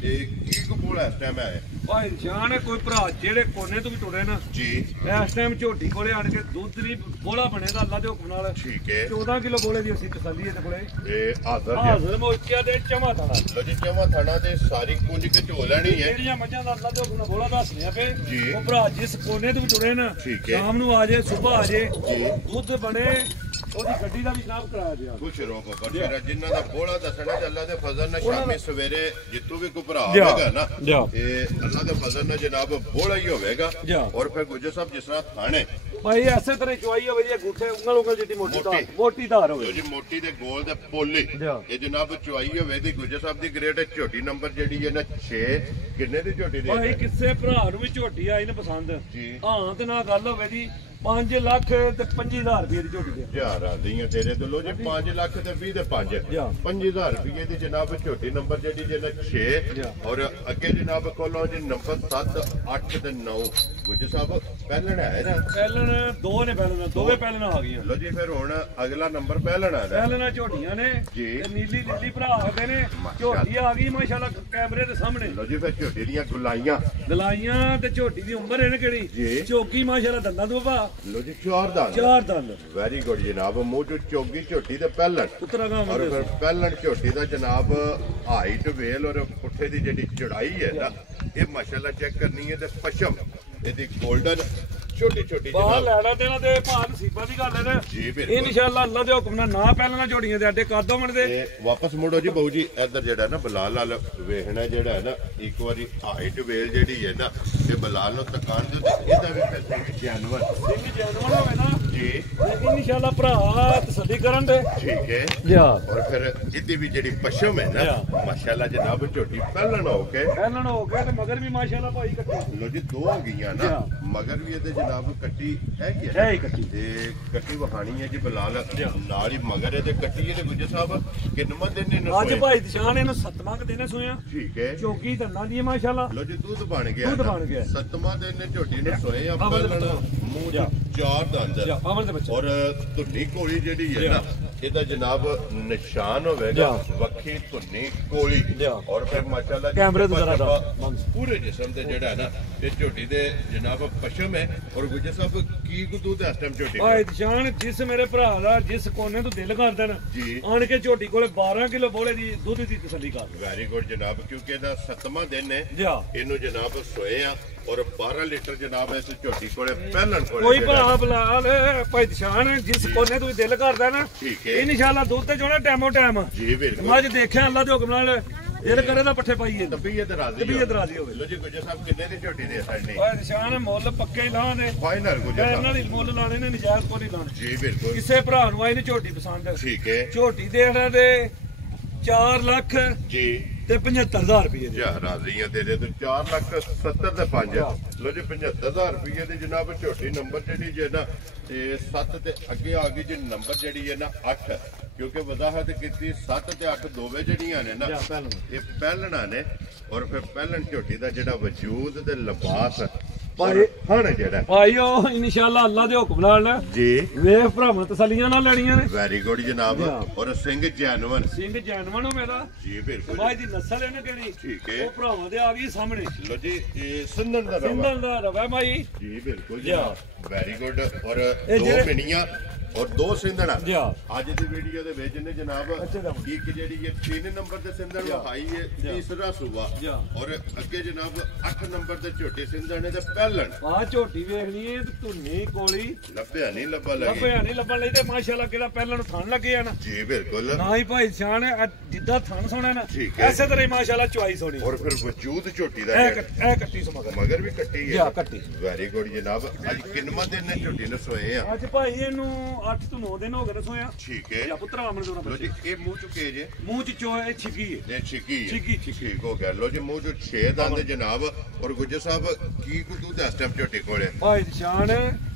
ਤੇ ਕੀ ਕਬੂਲ ਇਸ ਟਾਈਮ ਹੈ ਭਾਈ ਜਾਨ ਕੋਈ ਭਰਾ ਜਿਹੜੇ ਕੋਨੇ ਤੋਂ ਵੀ ਟੁਰੇ ਨਾ ਜੀ ਇਸ ਟਾਈਮ ਝੋਟੀ ਕੋਲੇ ਆਣ ਕੇ ਦੁੱਧ ਨਹੀਂ ਬੋਲਾ ਬਣੇਦਾ ਅੱਲਾ ਦੇ ਹੁਕਮ ਨਾਲ ਠੀਕ ਹੈ 14 ਕਿਲੋ ਬੋਲੇ ਦੀ ਅਸੀਂ ਤਸੱਲੀ ਇਹਦੇ ਕੋਲੇ ਇਹ ਹਾਜ਼ਰ ਮੋਚਿਆ ਦੇ ਚਮਾ ਥਾਣਾ ਲੋ ਜੀ ਚਮਾ ਥਾਣਾ ਤੇ ਸਾਰੀ ਕੁੰਜ ਕੇ ਝੋ ਲੈਣੀ ਹੈ ਜਿਹੜੀਆਂ ਮੱਝਾਂ ਦਾ ਅੱਲਾ ਦੇ ਹੁਕਮ ਨਾਲ ਬੋਲਾ ਦੱਸਣੀਆਂ ਪਏ ਜੀ ਉਹ ਭਰਾ ਜਿਸ ਕੋਨੇ ਤੋਂ ਵੀ ਟੁਰੇ ਨਾ ਸ਼ਾਮ ਨੂੰ ਆ ਜੇ ਸਵੇਰ ਆ ਜੇ ਜੀ ਦੁੱਧ ਬਣੇ ਉਹਦੀ ਗੱਡੀ ਦਾ ਵੀ ਨਾਮ ਕਰਾਇਆ ਗਿਆ ਖੁਸ਼ ਰਹੋ ਬਾਬਾ ਜੀ ਜਿਨ੍ਹਾਂ ਦਾ ਬੋਲਾ ਦੱਸਣਾ ਤੇ ਅੱਲਾ ਦੇ ਫਜ਼ਲ ਨਾਲ ਸ਼ਾਮੀ ਸਵੇਰੇ ਜਿੱਤੂ ਵੀ ਕੋਈ ਭਰਾ ਹੋਵੇਗਾ ਨਾ ਇਹ ਅੱਲਾ ਦੇ ਫਜ਼ਲ ਨਾਲ ਜਨਾਬ ਬੋਲਾ ਹੀ ਹੋਵੇਗਾ ਔਰ ਫਿਰ ਗੁੱਜਰ ਸਾਹਿਬ ਜਿਸ ਤਰ੍ਹਾਂ ਥਾਣੇ ਭਾਈ ਐਸੇ ਤਰ੍ਹਾਂ ਚੁਆਈ ਹੋਵੇ ਜੀ ਗੁੱਠੇ ਉਂਗਲ ਜਿੱਡੀ ਮੋਟੀ ਧਾਰ ਹੋਵੇ ਜੀ ਮੋਟੀ ਦੇ ਗੋਲ ਦੇ ਪੋਲੀ ਇਹ ਜਨਾਬ ਚੁਆਈ ਹੋਵੇ ਦੀ ਗੁੱਜਰ ਸਾਹਿਬ ਦੀ ਗ੍ਰੇਡ ਝੋਟੀ ਨੰਬਰ ਜਿਹੜੀ ਹੈ ਨਾ 6 ਕਿੰਨੇ ਦੀ ਝੋਟੀ ਦੇ ਭਾਈ ਕਿਸੇ ਭਰਾ ਨੂੰ ਵੀ ਝੋਟੀ ਆਈ ਨਾ ਪਸੰਦ ਹਾਂ ਤੇ ਨਾ ਗੱਲ ਹੋਵੇ ਜੀ 5 ਲੱਖ ਤੇ 25000 ਰੁਪਏ ਦੀ ਝੋਟੀ ਦੇ ਯਾਰ ਆਦੀਆਂ ਤੇਰੇ ਤੋਂ ਲੋ ਜੀ 5 ਲੱਖ ਤੇ 20 ਤੇ 5 5000 ਰੁਪਏ ਦੀ ਜਨਾਬ ਝੋਟੀ ਨੰਬਰ ਜਿਹੜੀ ਜੇ 6 ਔਰ ਅੱਗੇ ਜਨਾਬ ਕੋਲੋਂ ਜੀ ਨੰਬਰ 7 8 ਤੇ 9 ਗੁੱਜਰ ਸਾਹਿਬ ਪਹਿਲਣ ਹੈ ਨਾ ਪਹਿਲਣ ਦੋ ਨੇ ਪਹਿਲਣ ਦੋਵੇਂ ਪਹਿਲਣ ਆ ਗਈਆਂ ਲੋ ਜੀ ਫਿਰ ਹੁਣ ਅਗਲਾ ਨੰਬਰ ਪਹਿਲਣ ਆ ਪਹਿਲਣਾ ਝੋਟੀਆਂ ਨੇ ਤੇ ਨੀਲੀ ਨੀਲੀ ਭਰਾ ਆਉਂਦੇ ਨੇ ਝੋਟੀ ਆ ਗਈ ਮਾਸ਼ਾਅੱਲਾ ਕੈਮਰੇ ਦੇ ਸਾਹਮਣੇ ਲੋ ਜੀ ਫਿਰ ਝੋਟੀ ਦੀਆਂ ਗੁਲਾਈਆਂ ਤੇ ਝੋਟੀ ਦੀ ਉਮਰ ਹੈ ਨਾ ਕਿਹੜੀ ਚੌਕੀ ਮਾਸ਼ਾਅੱਲਾ ਦੰਦਾਂ ਤੋਂ ਭਾ ਲੋ ਜੀ ਚਾਰ ਦੰਦ ਵੈਰੀ ਗੁੱਡ ਜਨਾਬ ਮੂੰਹ ਚ ਚੋਗੀ ਝੋਟੀ ਤੇ ਪਹਿਲਣ ਔਰ ਫਿਰ ਪਹਿਲਣ ਝੋਟੀ ਦਾ ਜਨਾਬ ਹਾਈਟ ਵੇਲ ਔਰ ਪੁੱਠੇ ਦੀ ਜਿਹੜੀ ਚੜਾਈ ਹੈ ਨਾ ਇਹ ਮਾਸ਼ਾਅੱਲਾ ਚੈੱਕ ਕਰਨੀ ਹੈ ਤੇ ਪਸ਼ਮ ਇਹਦੀ 골ਡਨ ਛੋਟੀ ਬਾਹਰ ਲੈਣਾ ਦੇਣਾ ਤੇ ਭਾਅ ਨਸੀਬਾਂ ਦੀ ਗੱਲ ਹੈ ਨਾ ਜੀ ਬਿਲਕੁਲ ਇਨਸ਼ਾਅੱਲਾ ਅੱਲਾ ਦੇ ਹੁਕਮ ਨਾਲ ਨਾ ਪਹਿਲਾਂ ਝੋੜੀਆਂ ਦੇ ਅੱਡੇ ਕਾਦੋਂ ਬਣਦੇ ਤੇ ਵਾਪਸ ਮੁੜੋ ਜੀ ਬਾਊ ਜੀ ਇੱਧਰ ਜਿਹੜਾ ਨਾ ਬਲਾਲ ਨਾਲ ਵੇਖਣਾ ਜਿਹੜਾ ਹੈ ਨਾ ਇੱਕ ਵਾਰੀ ਹਾਈਟ ਵੇਲ ਜਿਹੜੀ ਹੈ ਨਾ ਇਹ ਬਲਾਲ ਨੂੰ ਤਕਾਨ ਦੇ ਇਹਦਾ ਵੀ ਫਿਰ ਜਾਨਵਰ ਹੋਵੇ ਨਾ ਜੀ ਇਨਸ਼ਾਅੱਲਾ ਭਰਾ ਤਸੱਲੀ ਕਰਨ ਦੇ ਠੀਕ ਹੈ ਜੀ ਔਰ ਫਿਰ ਇਹਦੀ ਵੀ ਜਿਹੜੀ ਪਸ਼ਮ ਹੈ ਨਾ ਮਾਸ਼ਾਅੱਲਾ ਜਨਾਬ ਝੋਟੀ ਪਹਿਲਣ ਹੋ ਕੇ ਤੇ ਮਗਰ ਵੀ ਮਾਸ਼ਾਅੱਲਾ ਭਾਈ ਕੱਟੀ ਲੋ ਜੀ ਦੋ ਹੋ ਗਈਆਂ ਨਾ ਮਗਰ ਵੀ ਇਹਦੇ ਜਨਾਬ ਕੱਟੀ ਹੈ ਕੱਟੀ ਤੇ ਕੱਟੀ ਵਹਾਣੀ ਹੈ ਜੀ ਬਲਾਲ ਨਾਲ ਹੀ ਮਗਰ ਇਹਦੇ ਕੱਟੀ ਇਹਦੇ ਗੁੱਜਰ ਸਾਹਿਬ ਕਿੰਨਵਾਂ ਦਿਨ ਨੇ ਅੱਜ ਭਾਈ ਦਿਸ਼ਾਨ ਇਹਨੂੰ 7ਵਾਂ ਦਿਨ ਸੋਇਆ ਠੀਕ ਹੈ ਚੌਕੀ ਦੰਦਾਂ ਦੀ ਮਾਸ਼ਾਅੱਲਾ ਲੋ ਜੀ ਦੁੱਧ ਬਣ ਗਿਆ 7ਵਾਂ ਦਿਨ ਨੇ ਝੋਟੀ ਨੇ ਸੋਏ ਆ ਪਹਿਲਣ ਮੂੰਹ ਚ ਚਾਰ ਦੰਦ ਔਰ ਧੁੰਨੀ ਕੋਲੀ ਜਿਹੜੀ ਹੈ ਨਾ ਇਹਦਾ ਜਨਾਬ ਨਿਸ਼ਾਨ ਹੋਵੇਗਾ ਵੱਖੀ ਧੁੰਨੀ ਕੋਲੀ ਔਰ ਫਿਰ ਮਾਸ਼ਾਅੱਲਾ ਕੈਮਰੇ ਤੇ ਜ਼ਰਾ ਪੂਰੇ ਜਿਸਮ ਤੇ ਜਿਹੜਾ ਹੈ ਨਾ ਇਹ ਝੋਟੀ ਦੇ ਜਨਾਬ ਪਸ਼ਮ ਹੈ ਔਰ ਗੁੱਜਰ ਸਾਹਿਬ ਕੀ ਦੁੱਧ ਇਸ ਟਾਈਮ ਝੋਟੀ ਭਾਈ ਦਿਸ਼ਾਨ ਜਿਸ ਮੇਰੇ ਭਰਾ ਦਾ ਜਿਸ ਕੋਨੇ ਤੋਂ ਦਿਲ ਕਰਦਾ ਨਾ ਆਣ ਕੇ ਝੋਟੀ ਕੋਲੇ 12 ਕਿਲੋ ਬੋਲੇ ਦੀ ਦੁੱਧ ਦੀ ਤਸੱਲੀ ਕਰ ਵੈਰੀ ਗੁੱਡ ਜਨਾਬ ਕਿਉਂਕਿ ਇਹਦਾ 7ਵਾਂ ਦਿਨ ਹੈ ਇਹਨੂੰ ਜਨਾਬ ਸੋਏ ਆ ਔਰ 12 ਲੀਟਰ ਜਨਾਬ ਇਸ ਝੋਟੀ ਕੋਲੇ ਪਹਿਲਣ ਕੋਲੇ ਕੋਈ ਭਰਾ ਬਲਾਲ ਭਾਈ ਦਿਸ਼ਾਨ ਜਿਸ ਕੋਨੇ ਤੋਂ ਦਿਲ ਕਰਦਾ ਨਾ ਇਨਸ਼ਾਅੱਲਾ ਦੁੱਧ ਤੇ ਜੋਣਾ ਟਾਈਮੋ ਟਾਈਮ ਜੀ ਬਿਲਕੁਲ ਮੈਂ ਅੱਜ ਦੇਖਿਆ ਅੱਲਾ ਦੇ ਹੁਕਮ ਨਾਲ ਦਿਲ ਕਰੇ ਤਾਂ ਪੱਠੇ ਪਾਈਏ ਤਬੀਅਤ ਰਾਜ਼ੀ ਹੋਵੇ ਲੋ ਜੀ ਗੁੱਜਰ ਸਾਹਿਬ ਕਿੰਨੇ ਦੀ ਝੋਟੀ ਦੇ ਸਾਡੀ ਭਾਈ ਦਿਸ਼ਾਨ ਮੁੱਲ ਪੱਕੇ ਲਾ ਨੇ ਫਾਈਨਲ ਗੁੱਜਰ ਸਾਹਿਬ ਇਹਨਾਂ ਦੀ ਮੁੱਲ ਲਾਣੇ ਨੇ ਨਜਾਇਜ਼ ਕੋਈ ਲਾਣੇ ਜੀ ਬਿਲਕੁਲ ਕਿਸੇ ਭਰਾ ਨੂੰ ਆਈ ਨੇ ਝੋਟੀ ਪਸੰਦ ਠੀਕ ਹੈ ਝੋਟੀ ਦੇ ਇਹਨਾਂ ਦੇ 4 ਲੱਖ ਜੀ ਤੇ 75000 ਰੁਪਏ ਜੀ ਰਾਜ਼ੀਆਂ ਦੇ ਦੇ 4 ਲੱਖ 70 ਤੇ 5 ਲੋ ਜੀ 75000 ਰੁਪਏ ਦੀ ਜਨਾਬ ਝੋਟੀ ਨੰਬਰ ਜਿਹੜੀ ਜੇ ਨਾ ਤੇ 7 ਤੇ ਅੱਗੇ ਆ ਗਈ ਜੀ ਨੰਬਰ ਜਿਹੜੀ ਹੈ ਨਾ 8 ਕਿਉਂਕਿ ਵਜ਼ਾਹਤ ਕੀਤੀ 7 ਤੇ 8 ਦੋਵੇਂ ਜਿਹੜੀਆਂ ਨੇ ਨਾ ਇਹ ਪਹਿਲਣਾ ਨੇ ਔਰ ਫਿਰ ਪਹਿਲਣ ਝੋਟੀ ਦਾ ਜਿਹੜਾ ਵਜੂਦ ਤੇ ਲਿਬਾਸ ਭਾਈ ਹਣ ਜਿਹੜਾ ਭਾਈ ਉਹ ਇਨਸ਼ਾਅੱਲਾ ਅੱਲਾ ਦੇ ਹੁਕਮ ਨਾਲ ਜੀ ਵੇਖ ਭਰਾਵਾਂ ਤਸੱਲੀਆਂ ਨਾਲ ਲੈਣੀਆਂ ਨੇ ਵੈਰੀ ਗੁੱਡ ਜਨਾਬ ਔਰ ਸਿੰਘ ਜਾਨਵਰ ਹੋ ਮੇਰਾ ਜੀ ਬਿਲਕੁਲ ਭਾਈ ਦੀ ਨਸਲ ਹੈ ਨਾ ਕਿਹੜੀ ਠੀਕ ਹੈ ਉਹ ਭਰਾਵਾਂ ਦੇ ਆ ਗਈ ਸਾਹਮਣੇ ਲੋ ਜੀ ਇਹ ਸਿੰਧਣ ਦਾ ਰਵਾ ਭਾਈ ਜੀ ਬਿਲਕੁਲ ਜੀ ਵੈਰੀ ਗੁੱਡ ਔਰ ਦੋ ਮਿਣੀਆਂ ਔਰ ਦੋ ਸਿੰਧਣਾ ਅੱਜ ਦੀ ਵੀਡੀਓ ਦੇ ਵਿੱਚ ਨੇ ਜਨਾਬ ਇੱਕ ਜਿਹੜੀ ਇਹ 3 ਨੰਬਰ ਤੇ ਸਿੰਧਣ ਵਹਾਈ ਹੈ ਤੀਸਰਾ ਸੂਬਾ ਔਰ ਅੱਗੇ ਜਨਾਬ 8 ਨੰਬਰ ਤੇ ਝੋਟੀ ਸਿੰਧਣ ਨੇ ਤੇ ਪਹਿਲਣ ਆ ਝੋਟੀ ਵੇਖਣੀ ਹੈ ਧੁੰਨੀ ਕੋਲੀ ਲੱਭਿਆ ਨਹੀਂ ਲੱਭਣ ਲਈ ਤੇ ਮਾਸ਼ਾਅੱਲਾ ਕਿਹੜਾ ਪਹਿਲਣ ਥਣ ਲੱਗੇ ਆ ਨਾ ਜੀ ਬਿਲਕੁਲ ਨਾ ਹੀ ਭਾਈ ਸ਼ਾਨ ਜਿੱਦਾਂ ਥਣ ਸੋਣਾ ਨਾ ਐਸੇ ਤਰ੍ਹਾਂ ਹੀ ਮਾਸ਼ਾਅੱਲਾ ਚੁਆਈ ਸੋਣੀ ਔਰ ਫਿਰ ਵਜੂਦ ਝੋਟੀ ਦਾ ਇਹ ਕੱਟੀ ਸੋ ਮਗਰ ਵੀ ਕੱਟੀ ਹੈ ਕੱਟੀ ਵੈਰੀ ਗੁੱਡ ਜਨਾਬ ਅੱਜ ਕਿੰਨਵਾਂ ਦਿਨ ਨੇ ਝੋਟੀ ਨੇ ਸੋਏ ਆ ਅੱਜ ਭਾਈ ਇਹਨੂੰ 8 ਤੋਂ 9 ਦਿਨ ਹੋ ਗਏ ਰਸੋਇਆ ਠੀਕ ਹੈ ਜਾਂ ਪੁੱਤਰਾ ਆਮਣ ਦੋਣਾ ਲੋ ਜੀ ਇਹ ਮੂੰਹ ਚੁੱਕੇ ਜੇ ਮੂੰਹ ਚ ਚੋਏ ਛਿੱਕੀ ਹੈ ਛਿੱਕੀ ਹੋ ਗਿਆ ਲੋ ਜੀ ਮੂੰਹ ਚ 6 ਦੰਦ ਜਨਾਬ ਔਰ ਗੁੱਜਰ ਸਾਹਿਬ ਕੀ ਕੁ ਦੁੱਧ ਇਸ ਟਾਈਮ ਝੋਟੀ ਕੋਲੇ ਭਾਈ ਸ਼ਾਨ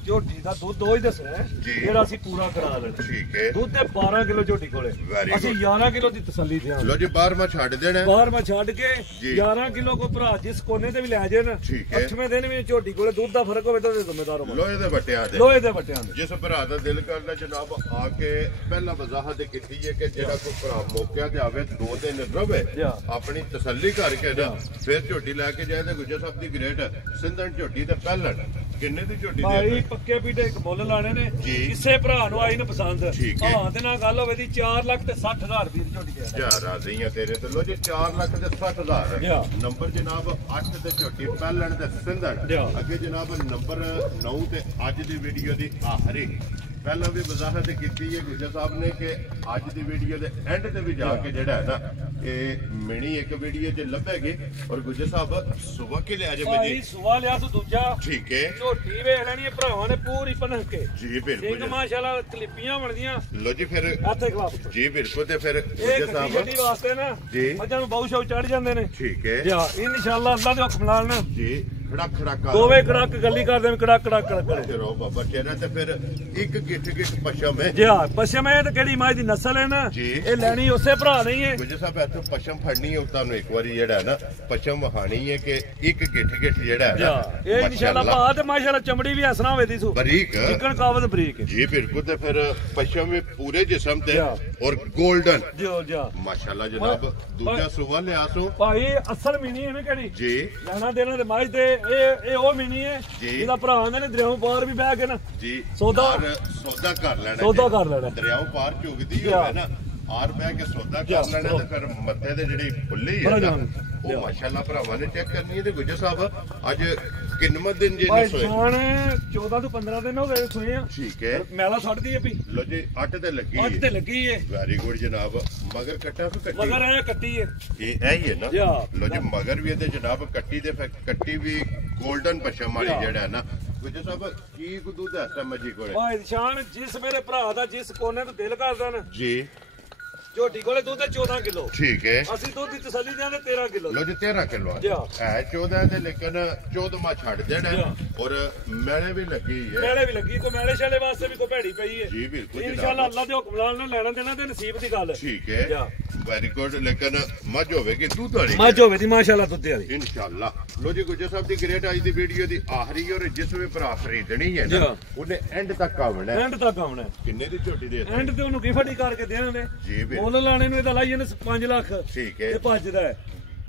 ਝੋਟੀ ਦਾ ਦੁੱਧ ਉਹ ਹੀ ਦੱਸਣਾ ਹੈ ਜਿਹੜਾ ਅਸੀਂ ਪੂਰਾ ਕਰਾ ਲੈਣਾ। ਠੀਕ ਹੈ। ਦੁੱਧ ਤੇ 12 ਕਿਲੋ ਝੋਟੀ ਕੋਲੇ, ਅਸੀਂ 11 ਕਿਲੋ ਦੀ ਤਸੱਲੀ ਦਿਆਂ। ਲੋ ਜੀ 12ਵਾਂ ਛੱਡ ਦੇਣਾ, 12ਵਾਂ ਛੱਡ ਕੇ 11 ਕਿਲੋ ਕੋ ਭਰਾ ਜਿਸ ਕੋਨੇ ਤੇ ਵੀ ਲੈ ਜਾਣ, 8ਵੇਂ ਦਿਨ ਵੀ ਝੋਟੀ ਕੋਲੇ ਦੁੱਧ ਦਾ ਫਰਕ ਹੋਵੇ ਤਾਂ ਜ਼ਿੰਮੇਦਾਰ ਹੋਵੇ। ਲੋਹੇ ਦੇ ਵੱਟਿਆਂ ਦੇ, ਲੋਹੇ ਦੇ ਵੱਟਿਆਂ ਦੇ। ਜਿਸ ਭਰਾ ਦਾ ਦਿਲ ਕਰਦਾ ਜਨਾਬ ਆ ਕੇ ਪਹਿਲਾਂ ਵਜ਼ਾਹਤ ਕੀਤੀ ਹੈ ਕਿ ਜਿਹੜਾ ਕੋਈ ਭਰਾ ਮੌਕਿਆਂ ਤੇ ਆਵੇ 2 ਦਿਨ ਰਵੇ, ਆਪਣੀ ਤਸੱਲੀ ਕਰਕੇ ਨਾ ਫਿਰ ਝੋਟੀ ਲੈ ਕੇ ਜਾਏ। ਤੇ ਗੁੱਜਰ ਸਾਹਿਬ ਦੀ ਗ੍ਰੇਟ ਸਿੰਧਣ ਝੋਟੀ ਤੇ ਪਹਿਲਣ ਕਿੰਨੇ ਦੀ ਝੋਟੀ ਭਾਈ ਪੱਕੇ ਪੀਟੇ ਇੱਕ ਮੁੱਲ ਲਾਣੇ ਨੇ, ਕਿਸੇ ਭਰਾ ਨੂੰ ਆਈ ਨਾ ਪਸੰਦ ਹਾਂ ਤੇ ਨਾਲ ਗੱਲ ਹੋਵੇ ਦੀ 4 ਲੱਖ ਤੇ 60,000 ਰੁਪਏ ਦੀ ਝੋਟੀ ਦੇ ਯਾਰ ਰਾਜ਼ੀਆਂ ਤੇਰੇ ਤੇ। ਲੋ ਜੀ 4 ਲੱਖ ਤੇ 60,000 ਨੰਬਰ ਜਨਾਬ 8 ਤੇ ਝੋਟੀ ਪਹਿਲਣ ਤੇ ਸਿੰਧਣ। ਅੱਗੇ ਜਨਾਬ ਨੰਬਰ 9 ਤੇ ਅੱਜ ਦੀ ਵੀਡੀਓ ਦੀ ਆਖਰੀ ਪਹਿਲਾਂ ਵੀ ਵਜ਼ਾਹਤ ਕੀਤੀ ਹੈ ਗੁੱਜਰ ਸਾਹਿਬ ਨੇ ਕਿ ਅੱਜ ਦੀ ਵੀਡੀਓ ਦੇ ਐਂਡ ਤੇ ਵੀ ਜਾ ਕੇ ਜਿਹੜਾ ਹੈ ਨਾ ਇਹ ਮਿਣੀ ਇੱਕ ਵੀਡੀਓ 'ਚ ਲੱਭੇਗੀ। ਔਰ ਗੁੱਜਰ ਸਾਹਿਬ ਸੁਬਹ ਕੇ ਲਿਆ ਜੇ ਭਾਈ ਸੁਬਹ ਲਿਆ ਤੂੰ ਦੂਜਾ। ਠੀਕ ਹੈ। ਝੋਟੀ ਵੇਖ ਲੈਣੀ ਹੈ ਭਰਾਵਾਂ ਨੇ ਪੂਰੀ ਪਨਹ ਕੇ। ਜੀ ਬਿਲਕੁਲ। ਇੱਕ ਮਾਸ਼ਾਅੱਲਾ ਕਲਿੱਪੀਆਂ ਬਣਦੀਆਂ। ਲੋ ਜੀ ਫਿਰ ਹੱਥੇ ਖਲਾਫ ਜੀ ਬਿਲਕੁਲ। ਤੇ ਫਿਰ ਗੁੱਜਰ ਸਾਹਿਬ ਗੱਡੀ ਵਾਸਤੇ ਨਾ ਮੱਝਾਂ ਨੂੰ ਬਹੁਤ ਸ਼ੌਕ ਚੜ ਜਾਂਦੇ ਨੇ। ਠੀਕ ਹੈ। ਇਨਸ਼ਾਅੱਲਾ ਅੱਲਾ ਦੇ ਹੁਕਮ ਨਾਲ ਨਾ ਜੀ ਖੜਕ ਖੜਕ ਦੋਵੇਂ ਕੜਕ ਗੱਲੀ ਕਰਦੇ ਨੇ, ਕੜਕ ਕੜਕ ਕੜਕ ਕਰੋ ਬਾਬਾ ਤੇਰਾ। ਤੇ ਫਿਰ ਇੱਕ ਗਿੱਠ ਗਿੱਠ ਪਸ਼ਮ ਹੈ। ਜੀ ਹਾਂ ਪਸ਼ਮ ਹੈ ਤੇ ਕਿਹੜੀ ਮਾਝ ਦੀ ਨਸਲ ਹੈ ਨਾ, ਇਹ ਲੈਣੀ ਉਸੇ ਭਰਾ ਨਹੀਂ ਹੈ। ਗੁੱਜਰ ਸਾਹਿਬ ਇੱਥੋਂ ਪਸ਼ਮ ਫੜਨੀ ਹੈ ਤੁਹਾਨੂੰ ਇੱਕ ਵਾਰੀ ਜਿਹੜਾ ਨਾ ਪਸ਼ਮ ਵਹਾਣੀ ਹੈ ਕਿ ਇੱਕ ਗਿੱਠ ਗਿੱਠ ਜਿਹੜਾ ਹੈ ਨਾ ਇਹ ਇਨਸ਼ਾਅੱਲਾ ਬਾਤ ਤੇ ਮਾਸ਼ਾਅੱਲਾ ਚਮੜੀ ਵੀ ਹਸਨਾ ਹੋਵੇ ਦੀ ਸੂ ਬਰੀਕ ਚਿਕਨ ਕਾਬਜ਼ ਬਰੀਕ ਜੀ ਬਿਲਕੁਲ। ਤੇ ਫਿਰ ਪਸ਼ਮ ਵੀ ਪੂਰੇ ਜਿਸਮ ਤੇ ਔਰ 골ਡਨ ਜੀ ਮਾਸ਼ਾਅੱਲਾ ਜਨਾਬ। ਦੂਜਾ ਸੁਬਹ ਲਿਆ ਸੋ ਭਾਈ ਅਸਲ ਮੀਨੀ ਹੈ ਨਾ ਕਿਹੜੀ ਜੀ ਲੈਣਾ ਦੇਣਾ ਤੇ ਮਾਝ ਦੇ ਇਹ ਉਹ ਮੀਨੀ ਹੈ ਜਿਹਦਾ ਭਰਾ ਆਂਦੇ ਨੇ ਦਰਿਆਓਂ ਪਾਰ ਵੀ ਬਹਿ ਕੇ ਨਾ ਜੀ ਸੌਦਾ ਕਰ ਲੈਣਾ। ਸੌਦਾ ਕਰ ਲੈਣਾ ਦਰਿਆਓਂ ਪਾਰ ਝੁਕਦੀ ਹੋਵੇ ਨਾ ਆਰ ਬਹਿ ਕੇ ਸੌਦਾ ਕਰ ਲੈਣਾ। ਤੇ ਫਿਰ ਮੱਥੇ ਤੇ ਜਿਹੜੀ ਫੁੱਲੀ ਹੈ ਨਾ ਉਹ ਮਾਸ਼ਾਅੱਲਾ ਭਰਾਵਾਂ ਨੇ ਚੈੱਕ ਕਰਨੀ ਹੈ। ਤੇ ਗੁੱਜਰ ਸਾਹਿਬ ਅੱਜ ਕਿੰਨਵਾਂ ਦਿਨ ਜੇ ਨਹੀਂ ਸੋਏ? 14 ਤੋਂ 15 ਦਿਨ ਹੋ ਗਏ ਸੋਏ ਆ। ਠੀਕ ਹੈ। ਮੈਲਾ ਛੱਡਦੀ ਹੈ ਵੀ ਲੋ ਜੀ 8 ਤੇ ਲੱਗੀ 8 ਤੇ ਲੱਗੀ ਹੈ। ਵੈਰੀ ਗੁੱਡ ਜਨਾਬ। ਮਗਰ ਕੱਟਾ ਤੋਂ ਕੱਟੀ ਮਗਰ ਇਹ ਕੱਟੀ ਹੈ ਇਹ ਹੀ ਹੈ ਨਾ। ਲੋ ਜੀ ਮਗਰ ਵੀ ਇਹਦੇ ਜਨਾਬ ਕੱਟੀ ਦੇ ਕੱਟੀ ਵੀ 골ਡਨ ਪਸ਼ਮ ਵਾਲੀ ਜਿਹੜਾ ਹੈ ਨਾ। ਗੁੱਜਰ ਸਾਹਿਬ ਕੀ ਦੁੱਧ ਹੈ ਇਸ ਮੱਝੀ ਕੋਲੇ? ਭਾਈ ਨਿਸ਼ਾਨ ਜਿਸ ਮੇਰੇ ਭਰਾ ਦਾ ਜਿਸ ਕੋਨੇ ਤੋਂ ਦਿਲ ਕਰਦਾ ਨਾ ਜੀ ਝੋਟੀ ਕੋਲੇ ਦੁੱਧ 14 ਕਿਲੋ। ਠੀਕ ਹੈ। ਅਸੀਂ ਦੁੱਧ ਦੀ ਤਸੱਲੀ ਦਿਆਂਗੇ 13 ਕਿਲੋ। ਲੋ ਜੀ 13 ਕਿਲੋ ਹੈ 14 ਤੇ ਲੇਕਿਨ 14ਵਾਂ ਛੱਡ ਦੇਣਾ। ਔਰ ਮੈਲੇ ਵੀ ਲੱਗੀ ਹੈ। ਮੈਲੇ ਵੀ ਲੱਗੀ ਕੋ ਮੈਲੇ ਸ਼ਾਲੇ ਵਾਸਤੇ ਵੀ ਕੋ ਭੈੜੀ ਪਈ ਹੈ। ਜੀ ਬਿਲਕੁਲ ਇਨਸ਼ਾਅੱਲਾ ਅੱਲਾ ਦੇ ਹੁਕਮ ਨਾਲ ਲੈਣਾ ਦੇਣਾ ਤੇ ਨਸੀਬ ਦੀ ਗੱਲ। ਠੀਕ ਹੈ। Very good. ਲੇਕਿਨ ਮੱਝ ਹੋਵੇਗੀ ਦੁੱਧ ਵਾਲੀ। ਮੱਝ ਹੋਵੇ ਦੀ ਮਾਸ਼ਾਅੱਲਾ ਦੁੱਧ ਵਾਲੀ ਇਨਸ਼ਾਅੱਲਾ। ਲੋ ਜੀ ਗੁੱਜਰ ਸਾਹਿਬ ਦੀ ਗ੍ਰੇਟ ਅੱਜ ਦੀ ਵੀਡੀਓ ਦੀ ਆਖਰੀ ਔਰ ਜਿਸ ਵੀ ਭਰਾ ਖਰੀਦਣੀ ਹੈ ਨਾ ਉਹਨੇ ਐਂਡ ਤੱਕ ਆਉਣਾ। ਐਂਡ ਤੱਕ ਆਉਣਾ। ਕਿੰਨੇ ਦੀ ਝੋਟੀ ਦੇ ਐਂਡ ਤੇ ਉਹਨੂੰ ਗਿਫਟ ਹੀ ਕਰਕੇ ਦੇਣਗੇ। ਜੀ ਮੁੱਲ ਲਾਣੇ ਨੂੰ ਇਹਦਾ ਲਾਈਏ ਨੇ 5 ਲੱਖ। ਠੀਕ ਹੈ। ਤੇ ਭੱਜਦਾ ਹੈ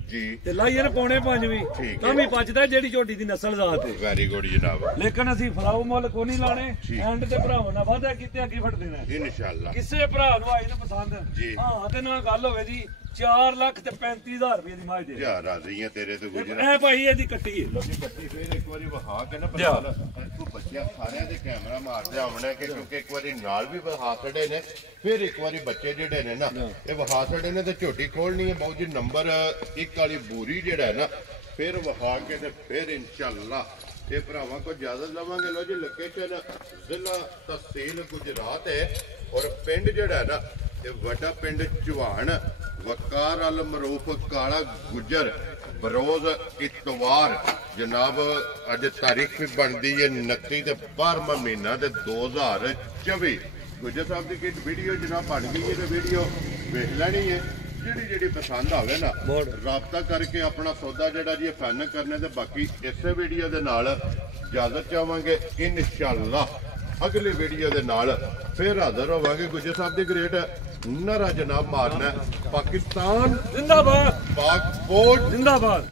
ਜੀ ਤੇ ਲਾਈਏ ਨੇ ਪੌਣੇ 5 ਵੀ ਤਾਂ ਵੀ ਭੱਜਦਾ ਜਿਹੜੀ ਝੋਟੀ ਦੀ ਨਸਲ ਜ਼ਾਤ ਹੈ। ਵੈਰੀ ਗੁੱਡ ਜਨਾਬ। ਲੇਕਿਨ ਅਸੀਂ ਫਲਾਉ ਮੁੱਲ ਕੋ ਨਹੀਂ ਲਾਣੇ। ਐਂਡ ਤੇ ਭਰਾਵਾਂ ਨਾਲ ਵਾਅਦਾ ਕੀਤੇ ਗਿਫਟ ਦੇਣਾ ਇਨਸ਼ਾਅੱਲਾ। ਕਿਸੇ ਭਰਾ ਨੂੰ ਆਈ ਨਾ ਪਸੰਦ ਹਾਂ ਤੇ ਨਾ ਗੱਲ ਹੋਵੇ ਜੀ 4 ਲੱਖ ਤੇ 35,000 ਰੁਪਏ ਦੀ ਮਾਝ ਦੇ। ਯਾਰ ਰਾਜ਼ੀ ਹੈ ਤੇਰੇ ਤੇ ਗੁਜਰ। ਐ ਭਾਈ ਇਹਦੀ ਕੱਟੀ ਹੈ। ਲੋਕੀ ਕੱਟੀ ਫੇਰ ਇੱਕ ਵਾਰੀ ਵਹਾ ਕੇ ਨਾ ਪਤਾ ਤੂੰ ਬੱਚਿਆਂ ਸਾਰਿਆਂ ਦੇ ਕੈਮਰਾ ਮਾਰਦੇ ਆਉਣਾ ਕਿ ਕਿਉਂਕਿ ਇੱਕ ਵਾਰੀ ਨਾਲ ਵੀ ਵਹਾ ਛੜੇ ਨੇ ਫਿਰ ਇੱਕ ਵਾਰੀ ਬੱਚੇ ਜਿਹੜੇ ਨੇ ਨਾ ਇਹ ਵਹਾ ਛੜੇ ਨੇ ਤੇ ਝੋਟੀ ਖੋਲਣੀ ਹੈ ਬਾਊ ਜੀ। ਨੰਬਰ 1 ਵਾਲੀ ਬੂਰੀ ਜਿਹੜਾ ਹੈ ਨਾ ਫਿਰ ਵਹਾ ਕੇ ਤੇ ਫਿਰ ਇਨਸ਼ਾਅੱਲਾ ਇਹ ਭਰਾਵਾਂ ਕੋ ਇਜਾਜ਼ਤ ਲਵਾਂਗੇ। ਲੋ ਜੀ ਲੋਕੇਸ਼ਨ ਜ਼ਿਲ੍ਹਾ ਤਹਿਸੀਲ ਗੁਜਰਾਤ ਹੈ ਔਰ ਪਿੰਡ ਜਿਹੜਾ ਹੈ ਨਾ ਇਹ ਵੱਡਾ ਪਿੰਡ ਚੌਹਾਨ ਵਕਾਰ ਅਲ ਮਰੂਫ ਕਾਲਾ ਗੁਜਰ ਬਰੋਜ਼ ਇਤਵਾਰ ਜਨਾਬ। ਅੱਜ ਤਾਰੀਖ ਵੀ ਬਣਦੀ ਹੈ 29 ਤੇ 12ਵਾਂ ਮਹੀਨਾ ਤੇ 2024। ਗੁਜਰ ਸਾਹਿਬ ਦੀ ਕਿ ਵੀਡੀਓ ਜਨਾਬ ਬਣ ਗਈ ਹੈ ਤੇ ਵੀਡੀਓ ਵੇਖ ਲੈਣੀ ਹੈ। ਜਿਹੜੀ ਪਸੰਦ ਆਵੇ ਨਾ ਰਾਬਤਾ ਕਰਕੇ ਆਪਣਾ ਸੌਦਾ ਜਿਹੜਾ ਜੀ ਫਾਈਨਲ ਕਰਨੇ ਤੇ ਬਾਕੀ ਇਸੇ ਵੀਡੀਓ ਦੇ ਨਾਲ ਇਜਾਜ਼ਤ ਚਾਹਾਂਗੇ। ਇਨਸ਼ਾਅੱਲਾ ਅਗਲੀ ਵੀਡੀਓ ਦੇ ਨਾਲ ਫਿਰ ਹਾਜ਼ਰ ਹੋਵਾਂਗੇ। ਗੁਜਰ ਸਾਹਿਬ ਦੀ ਗ੍ਰੇਟ ਨਾਰਾ ਜਨਾਬ ਮਾਰਨਾ ਪਾਕਿਸਤਾਨ ਜ਼ਿੰਦਾਬਾਦ, ਪਾਕ ਫੌਜ ਜ਼ਿੰਦਾਬਾਦ।